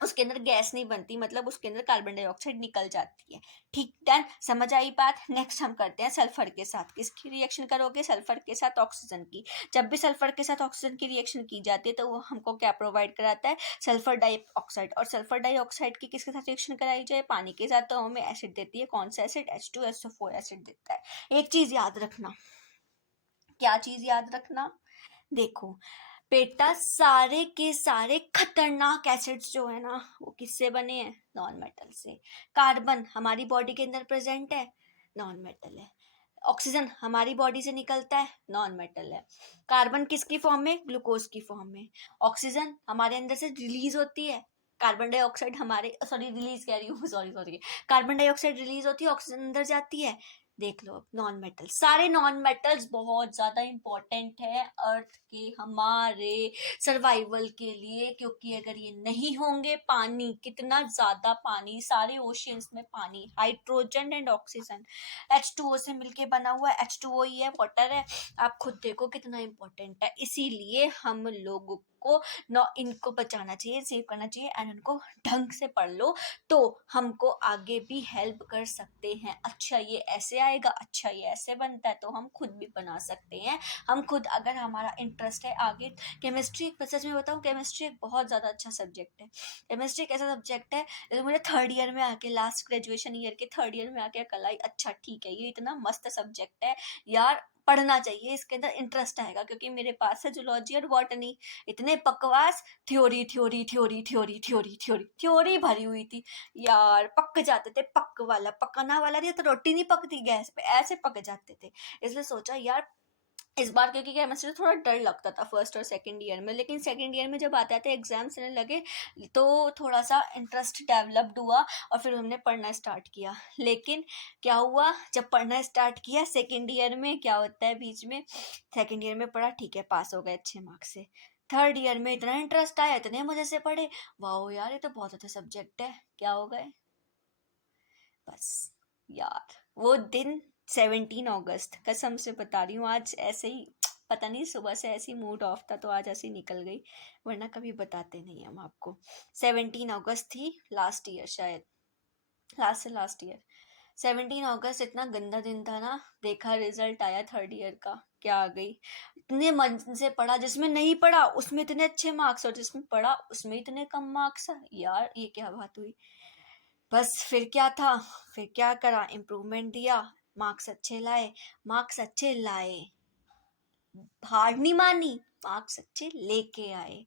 उसके अंदर गैस नहीं बनती, मतलब उसके अंदर कार्बन डाइऑक्साइड निकल जाती है। ठीक, डन, समझ आई बात। नेक्स्ट हम करते हैं सल्फर के साथ। किसकी रिएक्शन करोगे? सल्फर के साथ ऑक्सीजन की। जब भी सल्फर के साथ ऑक्सीजन की रिएक्शन की जाती है तो वो हमको क्या प्रोवाइड कराता है? Sulphur dioxide. और सल्फर डाइऑक्साइड की किसके साथ रिएक्शन कराई जाए? पानी के साथ, तो हमें एसिड देती है। कौन सा एसिड? H2SO4 एसिड देता है। एक चीज याद रखना। क्या चीज याद रखना? देखो बेटा, सारे के सारे खतरनाक एसिड्स जो है ना, वो किससे बने हैं? नॉन मेटल से। कार्बन हमारी बॉडी के अंदर प्रेजेंट है, नॉन मेटल है। ऑक्सीजन हमारी बॉडी से निकलता है, नॉन मेटल है। कार्बन किसकी फॉर्म में? ग्लूकोज की फॉर्म में। ऑक्सीजन हमारे अंदर से रिलीज होती है, कार्बन डाइऑक्साइड हमारे, सॉरी रिलीज कह रही हूँ, sorry sorry, carbon dioxide release होती है, ऑक्सीजन अंदर जाती है। देख लो, नॉन मेटल, सारे नॉन मेटल्स बहुत ज्यादा इंपॉर्टेंट है अर्थ के, हमारे सर्वाइवल के लिए, क्योंकि अगर ये नहीं होंगे, पानी, कितना ज्यादा पानी, सारे ओशियंस में पानी, हाइड्रोजन एंड ऑक्सीजन H2O से मिलके बना हुआ है, H2O ही है, वाटर है। आप खुद देखो कितना इंपॉर्टेंट है। इसीलिए हम लोगों को इनको बचाना चाहिए, सेव करना चाहिए, एंड इनको ढंग से पढ़ लो तो हमको आगे भी हेल्प कर सकते हैं। अच्छा ये ऐसे आएगा, अच्छा ये ऐसे बनता है, तो हम खुद भी बना सकते हैं। हम खुद, अगर हमारा इंटरेस्ट है आगे, केमिस्ट्री, सच में बताऊँ, केमिस्ट्री एक बहुत ज़्यादा अच्छा सब्जेक्ट है। केमिस्ट्री एक ऐसा सब्जेक्ट है जो मुझे थर्ड ईयर में आके, लास्ट ग्रेजुएशन ईयर के थर्ड ईयर में आके कल आई, अच्छा ठीक है ये इतना मस्त सब्जेक्ट है यार, पढ़ना चाहिए, इसके अंदर इंटरेस्ट आएगा। क्योंकि मेरे पास है जूलॉजी और बॉटनी, इतने बकवास theory theory theory theory theory theory theory भरी हुई थी यार, पक जाते थे। पक वाला, पकाना वाला नहीं तो रोटी नहीं पकती गैस पे, ऐसे पक जाते थे। इसलिए सोचा यार इस बार, क्योंकि केमिस्ट्री थोड़ा डर लगता था फर्स्ट और सेकंड ईयर में, लेकिन सेकंड ईयर में जब आते आते एग्जाम्स देने लगे तो थोड़ा सा इंटरेस्ट डेवलप्ड हुआ और फिर हमने पढ़ना स्टार्ट किया। लेकिन क्या हुआ, जब पढ़ना स्टार्ट किया सेकंड ईयर में, क्या होता है बीच में, सेकंड ईयर में पढ़ा, ठीक है पास हो गए अच्छे मार्क्स से। थर्ड ईयर में इतना इंटरेस्ट आया, इतने मजे से पढ़े, वाह यार ये तो बहुत अच्छा सब्जेक्ट है, क्या हो गए बस यार। वो दिन 17 अगस्त, कसम से बता रही हूँ, आज ऐसे ही पता नहीं, सुबह से ऐसी मूड ऑफ था तो आज ऐसी निकल गई, वरना कभी बताते नहीं हम आपको। 17 अगस्त थी, लास्ट ईयर शायद, लास्ट से लास्ट ईयर। 17 अगस्त इतना गंदा दिन था ना, देखा रिजल्ट आया थर्ड ईयर का, क्या आ गई। इतने मन से पढ़ा, जिसमें नहीं पढ़ा उसमें इतने अच्छे मार्क्स, और जिसमें पढ़ा उसमें इतने कम मार्क्स। यार ये क्या बात हुई। बस फिर क्या था, फिर क्या करा, इम्प्रूवमेंट दिया, मार्क्स अच्छे लाए, मार्क्स अच्छे लाए, हार नहीं मानी, मार्क्स अच्छे लेके आए,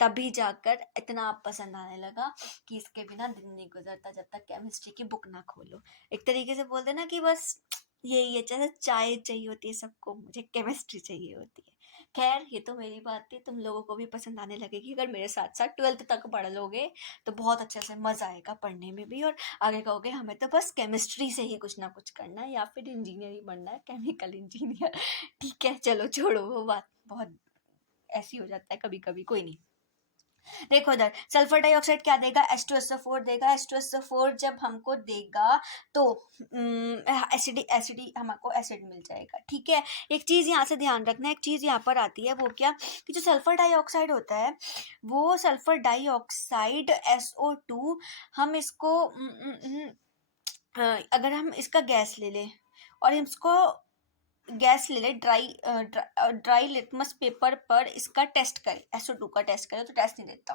तभी जाकर इतना पसंद आने लगा कि इसके बिना दिन नहीं गुजरता जब तक केमिस्ट्री की बुक ना खोलो। एक तरीके से बोलते ना कि बस यही है, जैसे चाय चाहिए होती है सबको, मुझे केमिस्ट्री चाहिए होती है। खैर ये तो मेरी बात थी, तुम लोगों को भी पसंद आने लगेगी अगर मेरे साथ साथ 12th तक पढ़ लोगे, तो बहुत अच्छे से मजा आएगा पढ़ने में भी, और आगे कहोगे हमें तो बस केमिस्ट्री से ही कुछ ना कुछ करना है, या फिर इंजीनियर ही बनना है, केमिकल इंजीनियर। ठीक है चलो छोड़ो वो बात, बहुत ऐसी हो जाता है कभी कभी, कोई नहीं। देखो इधर, सल्फर डाइऑक्साइड क्या देगा? H2SO4 देगा। H2SO4 जब हमको देगा तो एसिड, एसिड हमको एसिड मिल जाएगा। ठीक है, एक चीज यहाँ से ध्यान रखना, एक चीज यहाँ पर आती है, वो क्या, कि जो सल्फर डाइऑक्साइड होता है, वो सल्फर डाइऑक्साइड SO2, हम इसको अगर हम इसका गैस ले लें और हम इसको गैस ले ले, ड्राई लिटमस पेपर पर इसका टेस्ट करे, SO2 का टेस्ट करे, तो टेस्ट नहीं देता।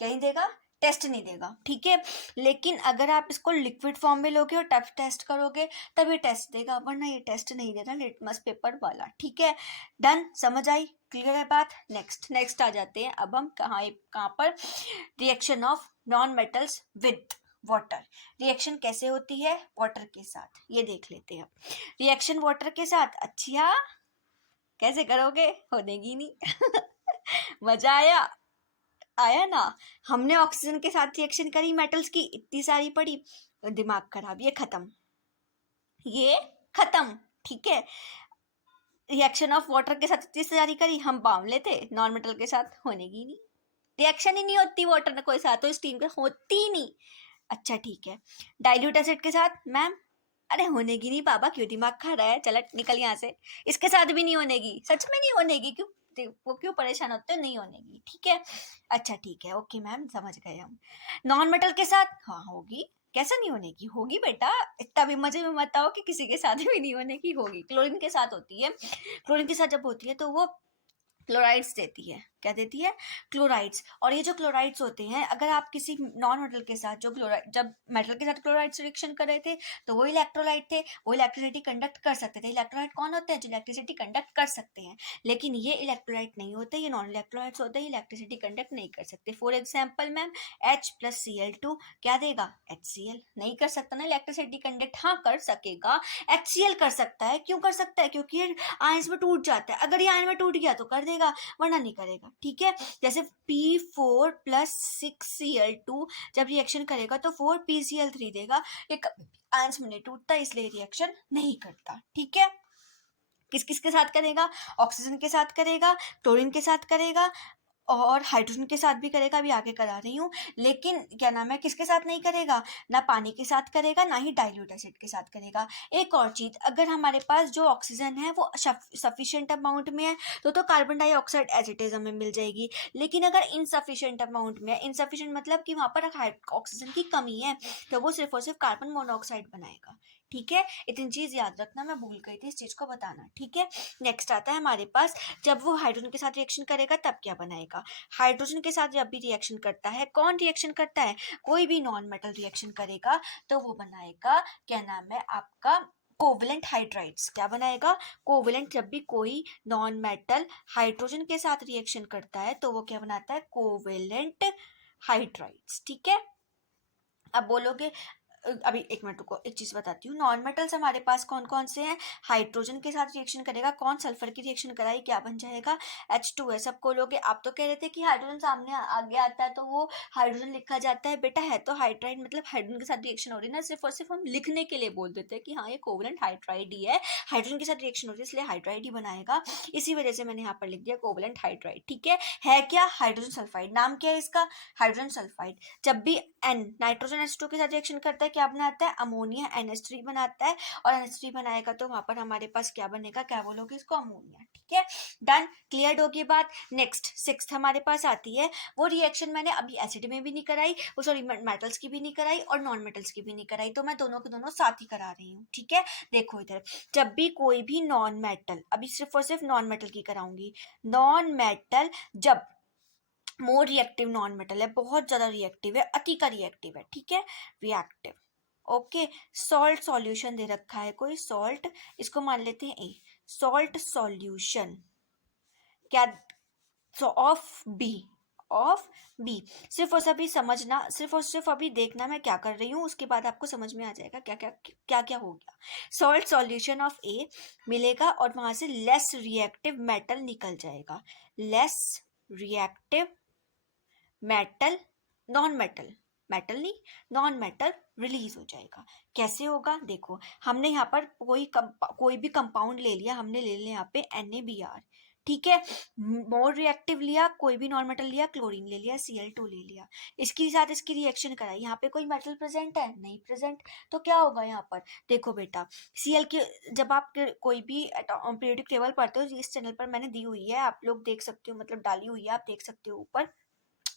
क्या नहीं देगा? टेस्ट नहीं देगा। ठीक है, लेकिन अगर आप इसको लिक्विड फॉर्म में लोगे और टफ टेस्ट करोगे तब ये टेस्ट देगा, वरना ये टेस्ट नहीं देता लिटमस पेपर वाला। ठीक है, डन, समझ आई, क्लियर है बात। नेक्स्ट नेक्स्ट आ जाते हैं, अब हम कहाँ पर, reaction of non metals with water. Reaction कैसे होती है? वाटर के साथ, ये देख लेते हैं। रिएक्शन वाटर के साथ, अच्छा कैसे करोगे, होनेगी नहीं। मजा आया, आया ना। हमने ऑक्सीजन के साथ रिएक्शन करी, मेटल्स की इतनी सारी पड़ी, दिमाग खराब, ये खत्म, ये खत्म। ठीक है, रिएक्शन ऑफ वाटर के साथ इतनी सारी करी, हम बावले थे, नॉन मेटल के साथ होनेगी नहीं, रिएक्शन ही नहीं होती वाटर कोई साथ, तो स्टीम के होती ही नहीं। अच्छा ठीक है, डाइल्यूट एसिड के साथ, मैम अरे होनेगी नहीं बाबा, क्यों दिमाग खा रहा है, चल निकल यहाँ से, इसके साथ भी नहीं होनेगी, सच में नहीं होनेगी, क्यों, वो क्यों परेशान होते हो, नहीं होने की, ठीक है। अच्छा ठीक है, ओके मैम, समझ गए हम। नॉन मेटल के साथ हाँ होगी, कैसे नहीं होने की, होगी बेटा, इतना भी मजे में मत आओ कि किसी के साथ भी नहीं होने की, होगी। क्लोरीन के साथ होती है, क्लोरीन के साथ जब होती है तो वो क्लोराइड्स देती है, क्या देती है, क्लोराइड्स। और ये जो क्लोराइड्स होते हैं, अगर आप किसी नॉन मेटल के साथ जो क्लोराइड, जब मेटल के साथ क्लोराइड्स रिएक्शन कर रहे थे तो वो इलेक्ट्रोलाइट थे, वो इलेक्ट्रिसिटी कंडक्ट कर सकते थे। इलेक्ट्रोलाइट कौन होते हैं, जो इलेक्ट्रिसिटी कंडक्ट कर सकते हैं, लेकिन ये इलेक्ट्रोलाइट नहीं होते, ये नॉन इलेक्ट्रोलाइट्स होते हैं, इलेक्ट्रिसिटी कंडक्ट नहीं कर सकते। फॉर एग्जाम्पल मैम H+Cl2 क्या देगा, HCl, नहीं कर सकता ना इलेक्ट्रिसिटी कंडक्ट, हाँ कर सकेगा, HCl कर सकता है। क्यों कर सकता है, क्योंकि ये आयंस में टूट जाता है, अगर ये आयन में टूट गया तो कर देगा, वरना नहीं करेगा, ठीक है। जैसे P4+6Cl2 जब रिएक्शन करेगा तो 4PCl3 देगा, एक आयंस में नहीं टूटता इसलिए रिएक्शन नहीं करता, ठीक है। किस किस के साथ करेगा, ऑक्सीजन के साथ करेगा, क्लोरीन के साथ करेगा, और हाइड्रोजन के साथ भी करेगा, अभी आगे करा रही हूँ। लेकिन क्या नाम है, किसके साथ नहीं करेगा, ना पानी के साथ करेगा, ना ही डाइल्यूट एसिड के साथ करेगा। एक और चीज, अगर हमारे पास जो ऑक्सीजन है वो सफिशिएंट अमाउंट में है तो carbon dioxide as it is हमें मिल जाएगी। लेकिन अगर इनसफिशिएंट अमाउंट में है, इनसफिशिएंट मतलब कि वहां पर ऑक्सीजन की कमी है, तो वो सिर्फ और सिर्फ कार्बन मोनोऑक्साइड बनाएगा, ठीक है। इतनी चीज याद रखना, मैं भूल गई थी इस चीज को बताना, ठीक है। नेक्स्ट आता है हमारे पास, जब वो हाइड्रोजन के साथ रिएक्शन करेगा तब क्या बनाएगा, हाइड्रोजन के साथ जब भी रिएक्शन करता है, कौन रिएक्शन करता है, कोई भी नॉन मेटल रिएक्शन करेगा तो वो बनाएगा, क्या नाम है आपका, कोवलेंट हाइड्राइड्स। क्या बनाएगा, कोवलेंट। जब भी कोई नॉन मेटल हाइड्रोजन के साथ रिएक्शन करता है तो वो क्या बनाता है, कोवलेंट हाइड्राइड्स, ठीक है। अब बोलोगे, अभी एक मिनट रुको, एक चीज बताती हूँ। नॉन मेटल्स हमारे पास कौन कौन से हैं, हाइड्रोजन के साथ रिएक्शन करेगा, कौन सल्फर की रिएक्शन कराई, क्या बन जाएगा, H2 है। सबको लोगे, आप तो कह रहे थे कि हाइड्रोजन सामने आगे आता है तो वो हाइड्रोजन लिखा जाता है, बेटा है तो हाइड्राइड, मतलब हाइड्रोजन के साथ रिएक्शन हो रही है ना, सिर्फ और सिर्फ हम लिखने के लिए बोल देते हैं कि हाँ ये कोवलेंट हाइड्राइड ही है, हाइड्रोजन के साथ रिएक्शन हो रही है इसलिए हाइड्राइड ही बनाएगा, इसी वजह से मैंने यहाँ पर लिख दिया कोवलेंट हाइड्राइड, ठीक है क्या, हाइड्रोजन सल्फाइड, नाम क्या है इसका, हाइड्रोजन सल्फाइड। जब भी N नाइट्रोजन H2 के साथ रिएक्शन करता है क्या बनाता है, अमोनिया NH3 बनाता है, और NH3 बनाएगा तो वहां पर हमारे पास क्या बनेगा, क्या बोलोगे इसको, अमोनिया, ठीक है। डन, क्लियर होगी बात। नेक्स्ट सिक्स्थ हमारे पास आती है, वो रिएक्शन मैंने अभी एसिड में भी नहीं कराई, वो सॉरी मेटल्स की भी नहीं कराई और नॉन मेटल्स की भी नहीं कराई, तो मैं दोनों के दोनों साथ ही करा रही हूँ, ठीक है। देखो इधर, जब भी कोई भी नॉन मेटल, अभी सिर्फ और सिर्फ नॉन मेटल की कराऊंगी, नॉन मेटल जब मोर रिएक्टिव नॉन मेटल है, बहुत ज्यादा रिएक्टिव है, अति का रिएक्टिव है, ठीक है, रिएक्टिव, ओके। सॉल्ट सॉल्यूशन दे रखा है कोई, सॉल्ट, इसको मान लेते हैं ए, सॉल्ट सॉल्यूशन, क्या, सो ऑफ बी, सिर्फ और सिर्फ समझना, सिर्फ और सिर्फ अभी देखना मैं क्या कर रही हूँ, उसके बाद आपको समझ में आ जाएगा क्या क्या क्या क्या हो गया। सॉल्ट सॉल्यूशन ऑफ ए मिलेगा और वहां से लेस रिएक्टिव मेटल निकल जाएगा, less reactive metal, non metal, metal नहीं, नॉन मेटल रिलीज हो जाएगा। कैसे होगा, देखो हमने यहाँ पर कोई भी कंपाउंड ले लिया, हमने ले लिया यहाँ पे NaBr, ठीक है। मोर रिएक्टिव लिया, कोई भी नॉन मेटल लिया, क्लोरीन ले लिया, Cl2 ले लिया, इसके साथ इसकी रिएक्शन कराई, यहाँ पे कोई मेटल प्रेजेंट है, नहीं प्रेजेंट, तो क्या होगा यहाँ पर, देखो बेटा, Cl के, जब आप कोई भी पीरियोडिक टेबल पढ़ते हो, इस चैनल पर मैंने दी हुई है, आप लोग देख सकते हो, मतलब डाली हुई है, आप देख सकते हो ऊपर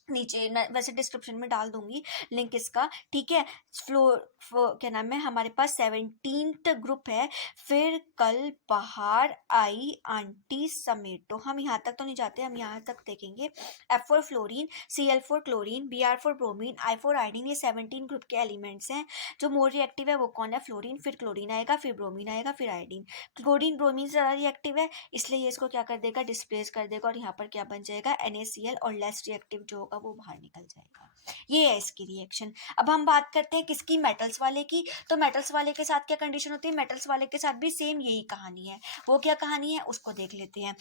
नीचे, वैसे डिस्क्रिप्शन में डाल दूंगी लिंक इसका, ठीक है। क्या नाम है, हमारे पास 17th ग्रुप है, फिर कल बाहर आई आंटी समेटो, हम यहाँ तक तो नहीं जाते, हम यहाँ तक देखेंगे। F4 fluorine, Cl4 chlorine, Br4 bromine, I4 iodine, ये 17 ग्रुप के एलिमेंट्स हैं। जो मोर रिएक्टिव है वो कौन है, फ्लोरीन, फिर क्लोरीन आएगा, फिर ब्रोमीन आएगा, फिर आयोडीन। क्लोरीन ब्रोमीन से ज़्यादा रिएक्टिव है, इसलिए ये इसको क्या कर देगा, डिस्प्लेस कर देगा, और यहाँ पर क्या बन जाएगा, NaCl, और लेस रिएक्टिव जो होगा वो बाहर निकल जाएगा। ये है इसकी रिएक्शन। अब हम बात करते हैं किसकी, मेटल्स वाले की। तो मेटल्स वाले के साथ क्या कंडीशन होती है, मेटल्स वाले के साथ भी सेम यही कहानी है। वो क्या कहानी है उसको देख लेते हैं।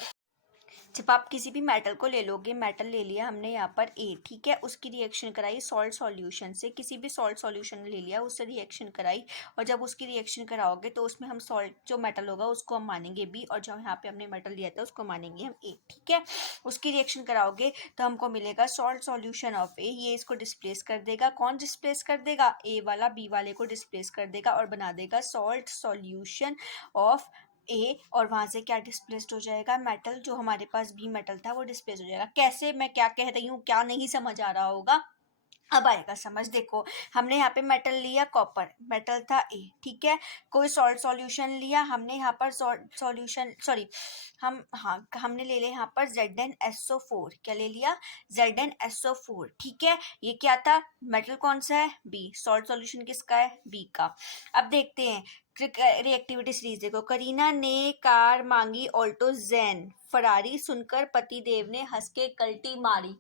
जब आप किसी भी मेटल को ले लोगे, मेटल ले लिया हमने यहाँ पर ए, ठीक है, उसकी रिएक्शन कराई सॉल्ट सॉल्यूशन से, किसी भी सॉल्ट सॉल्यूशन ले लिया, उससे रिएक्शन कराई, और जब उसकी रिएक्शन कराओगे तो उसमें हम सॉल्ट, जो मेटल होगा उसको हम मानेंगे बी, और जो यहाँ पे हमने मेटल लिया था उसको मानेंगे हम ए, ठीक है। उसकी रिएक्शन कराओगे तो हमको मिलेगा सॉल्ट सॉल्यूशन ऑफ ए, ये इसको डिस्प्लेस कर देगा, कौन डिस्प्लेस कर देगा, ए वाला बी वाले को डिस्प्लेस कर देगा और बना देगा सॉल्ट सॉल्यूशन ऑफ ए और वहाँ से क्या डिस्प्लेस्ड हो जाएगा, मेटल जो हमारे पास बी मेटल था वो डिस्प्लेस हो जाएगा। कैसे, मैं क्या कह रही हूँ, क्या नहीं समझ आ रहा होगा, अब आएगा समझ। देखो हमने यहाँ पे मेटल लिया, कॉपर मेटल था ए, ठीक है, कोई सॉल्ट सॉल्यूशन लिया हमने यहाँ पर, सॉल्यूशन सॉरी हम हाँ हमने ले लिया यहाँ पर ZnSO4, क्या ले लिया, ZnSO4, ठीक है। ये क्या था, मेटल कौन सा है, बी, सॉल्ट सॉल्यूशन किसका है, बी का। अब देखते हैं रिएक्टिविटी सीरीज। देखो, करीना ने कार मांगी ऑल्टो ज़ेन फरारी, सुनकर पति देव ने हंस के कल्टी मारी।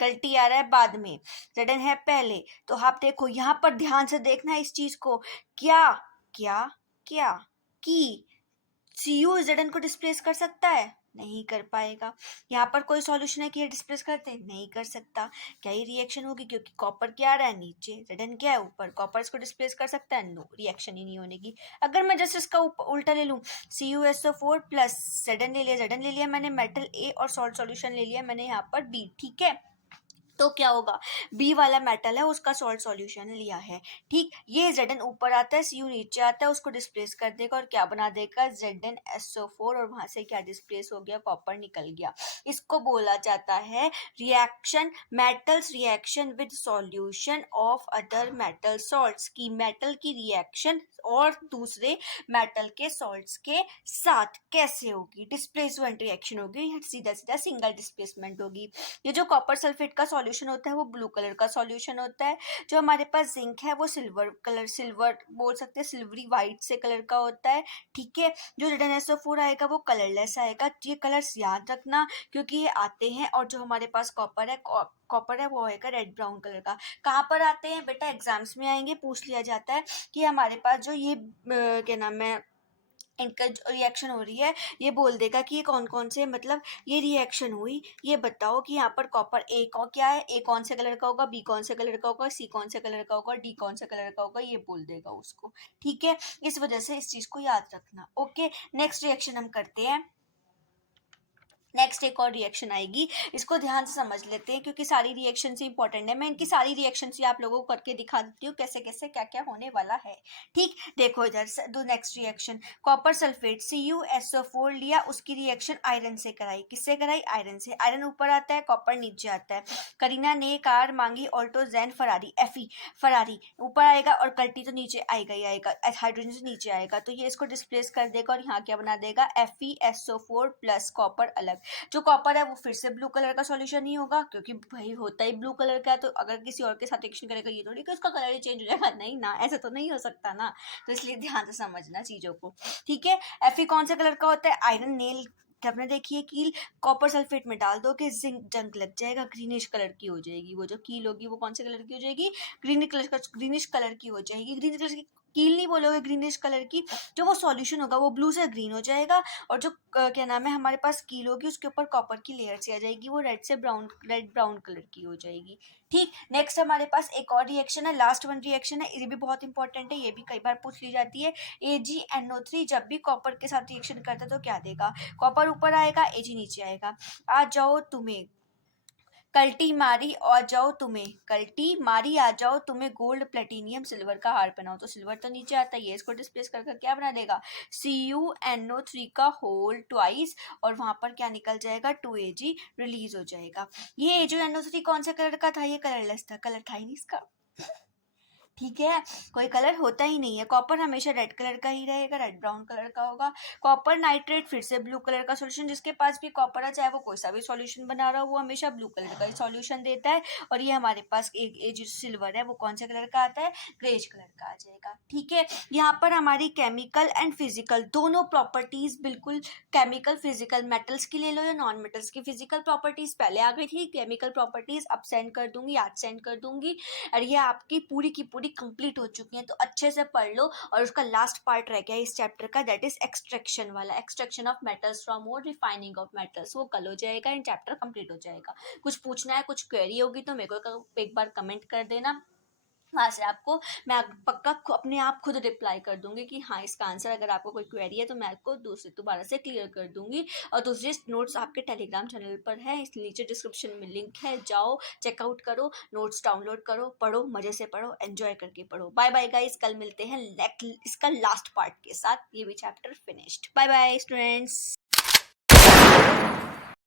कल्टी आ रहा है बाद में, जडन है पहले। तो आप देखो यहाँ पर ध्यान से देखना इस चीज को, क्या क्या क्या कि सीयू जडन को डिस्प्लेस कर सकता है, नहीं कर पाएगा। यहाँ पर कोई सॉल्यूशन है कि ये डिस्प्लेस करते, नहीं कर सकता। क्या ये रिएक्शन होगी, क्योंकि कॉपर क्या आ रहा है नीचे, जडन क्या है ऊपर, कॉपर इसको डिस्प्लेस कर सकता है, नो, रिएक्शन ही नहीं होने की। अगर मैं जस्ट इसका उल्टा ले लूँ, CuSO4 प्लस जडन ले लिया मैंने, मेटल ए और सॉल्ट सॉल्यूशन ले लिया मैंने यहाँ पर बी, ठीक है। तो क्या होगा, बी वाला मेटल है उसका सॉल्ट सॉल्यूशन लिया है, ठीक। ये Zn ऊपर आता है, Cu नीचे आता है, उसको डिस्प्लेस कर देगा और क्या बना देगा, ZnSO4, और वहां से क्या डिस्प्लेस हो गया, कॉपर निकल गया। इसको बोला जाता है reaction, metals reaction with solution of other metal salts, की मेटल की रिएक्शन और दूसरे मेटल के सॉल्ट्स के साथ कैसे होगी, डिस्प्लेसमेंट रिएक्शन होगी, सीधा सीधा सिंगल डिस्प्लेसमेंट होगी। ये जो कॉपर सल्फेट का सॉल्यूशन होता है वो ब्लू कलर का सॉल्यूशन होता है, जो हमारे पास जिंक है वो सिल्वर बोल सकते हैं, सिल्वरी वाइट से कलर का होता है, ठीक है। जो ZnSO4 आएगा वो कलरलेस आएगा। ये कलर्स याद रखना क्योंकि ये आते हैं, और जो हमारे पास कॉपर है वो आएगा रेड ब्राउन कलर का। कहाँ पर आते हैं बेटा, एग्जाम्स में आएंगे, पूछ लिया जाता है कि हमारे पास जो ये क्या नाम है, इनका रिएक्शन हो रही है, ये बोल देगा कि ये कौन कौन से, मतलब ये रिएक्शन हुई, ये बताओ कि यहाँ पर कॉपर ए का क्या है, ए कौन से कलर का होगा, बी कौन से कलर का होगा, सी कौन से कलर का होगा, डी कौन से कलर का होगा, ये बोल देगा उसको, ठीक है। इस वजह से इस चीज को याद रखना। ओके, नेक्स्ट रिएक्शन हम करते हैं। नेक्स्ट एक और रिएक्शन आएगी, इसको ध्यान से समझ लेते हैं क्योंकि सारी रिएक्शन से इंपॉर्टेंट है। मैं इनकी सारी रिएक्शन से आप लोगों को करके दिखा देती हूँ कैसे कैसे क्या क्या होने वाला है, ठीक। देखो इधर दो, next reaction, copper sulphate CuSO4 लिया, उसकी रिएक्शन आयरन से कराई, किससे कराई, आयरन से। आयरन ऊपर आता है, कॉपर नीचे आता है। करीना ने कार मांगी Alto Zen Ferrari, Fe Ferrari ऊपर आएगा और कल्टी तो नीचे आएगा ही आएगा, हाइड्रोजन से नीचे आएगा, तो ये इसको डिस्प्लेस कर देगा और यहाँ क्या बना देगा, FeSO4 प्लस कॉपर अलग। जो कॉपर है वो फिर से ब्लू कलर का सॉल्यूशन ही होगा क्योंकि भाई होता ही ब्लू कलर का है, तो अगर किसी और के साथ रिएक्शन करेगा ये थोड़ी कि उसका कलर ही चेंज हो जाएगा, नहीं ना, ऐसा तो नहीं हो सकता ना। तो इसलिए ध्यान से समझना चीजों को, ठीक है। Fe कौन से कलर का होता है, आयरन नेल, आपने देखिए कील, कॉपर सल्फेट में डाल दो कि जिंक जंग लग जाएगा, ग्रीनिश कलर की हो जाएगी, वो जो कील होगी वो कौन से कलर की हो जाएगी, ग्रीनिश कलर की हो जाएगी। ग्रीनिश कलर की कील नहीं बोलोगे, ग्रीनिश कलर की, जो वो सॉल्यूशन होगा वो ब्लू से ग्रीन हो जाएगा, और जो क्या नाम है हमारे पास कील होगी उसके ऊपर कॉपर की लेयर से आ जाएगी, वो रेड ब्राउन कलर की हो जाएगी, ठीक। नेक्स्ट हमारे पास एक और रिएक्शन है, लास्ट वन रिएक्शन है, ये भी बहुत इंपॉर्टेंट है, ये भी कई बार पूछ ली जाती है। AgNO3 जब भी कॉपर के साथ रिएक्शन करता है तो क्या देगा, कॉपर ऊपर आएगा, Ag नीचे आएगा। आ जाओ तुम्हें कल्टी मारी आ जाओ तुम्हें, कल्टी मारी आ जाओ तुम्हें, गोल्ड प्लेटिनियम सिल्वर का हार पहनाओ, तो सिल्वर तो नीचे आता है, ये इसको डिस्प्लेस कर क्या बना देगा, CuNO3 का होल ट्वाइस, और वहां पर क्या निकल जाएगा, 2Ag रिलीज हो जाएगा। ये AgNO3 कौन सा कलर का था, ये कलरलेस था, कलर था ही नहीं इसका, ठीक है, कोई कलर होता ही नहीं है। कॉपर हमेशा रेड कलर का ही रहेगा, रेड ब्राउन कलर का होगा। कॉपर नाइट्रेट फिर से ब्लू कलर का सॉल्यूशन, जिसके पास भी कॉपर है चाहे वो कोई सा भी सॉल्यूशन बना रहा हो वो हमेशा ब्लू कलर का ही सॉल्यूशन देता है। और ये हमारे पास एक जो सिल्वर है वो कौन से कलर का आता है, ग्रेज कलर का आ जाएगा, ठीक है। यहाँ पर हमारी केमिकल एंड फिजिकल दोनों प्रॉपर्टीज, बिल्कुल केमिकल फिजिकल, मेटल्स की ले लो या नॉन मेटल्स की, फिजिकल प्रॉपर्टीज पहले आ गई थी, केमिकल प्रॉपर्टीज अब सेंड कर दूंगी, आज सेंड कर दूंगी, और ये आपकी पूरी की पूरी कंप्लीट हो चुकी है, तो अच्छे से पढ़ लो। और उसका लास्ट पार्ट रह गया इस चैप्टर का, दैट इज एक्सट्रैक्शन वाला, एक्सट्रैक्शन ऑफ मेटल्स फ्रॉम और रिफाइनिंग ऑफ मेटल्स, वो कल हो जाएगा, इन चैप्टर कंप्लीट हो जाएगा। कुछ पूछना है, कुछ क्वेरी होगी तो मेरे को एक बार कमेंट कर देना, वहाँ से आपको मैं पक्का अपने आप खुद रिप्लाई कर दूंगी कि हाँ इसका आंसर, अगर आपको कोई क्वेरी है तो मैं आपको दोबारा से क्लियर कर दूंगी। और दूसरे नोट्स आपके टेलीग्राम चैनल पर है, इस नीचे डिस्क्रिप्शन में लिंक है, जाओ चेकआउट करो, नोट्स डाउनलोड करो, पढ़ो, मजे से पढ़ो, एंजॉय करके पढ़ो। बाय बाय गाइस, कल मिलते हैं इसका लास्ट पार्ट के साथ, ये भी chapter finished. Bye bye students.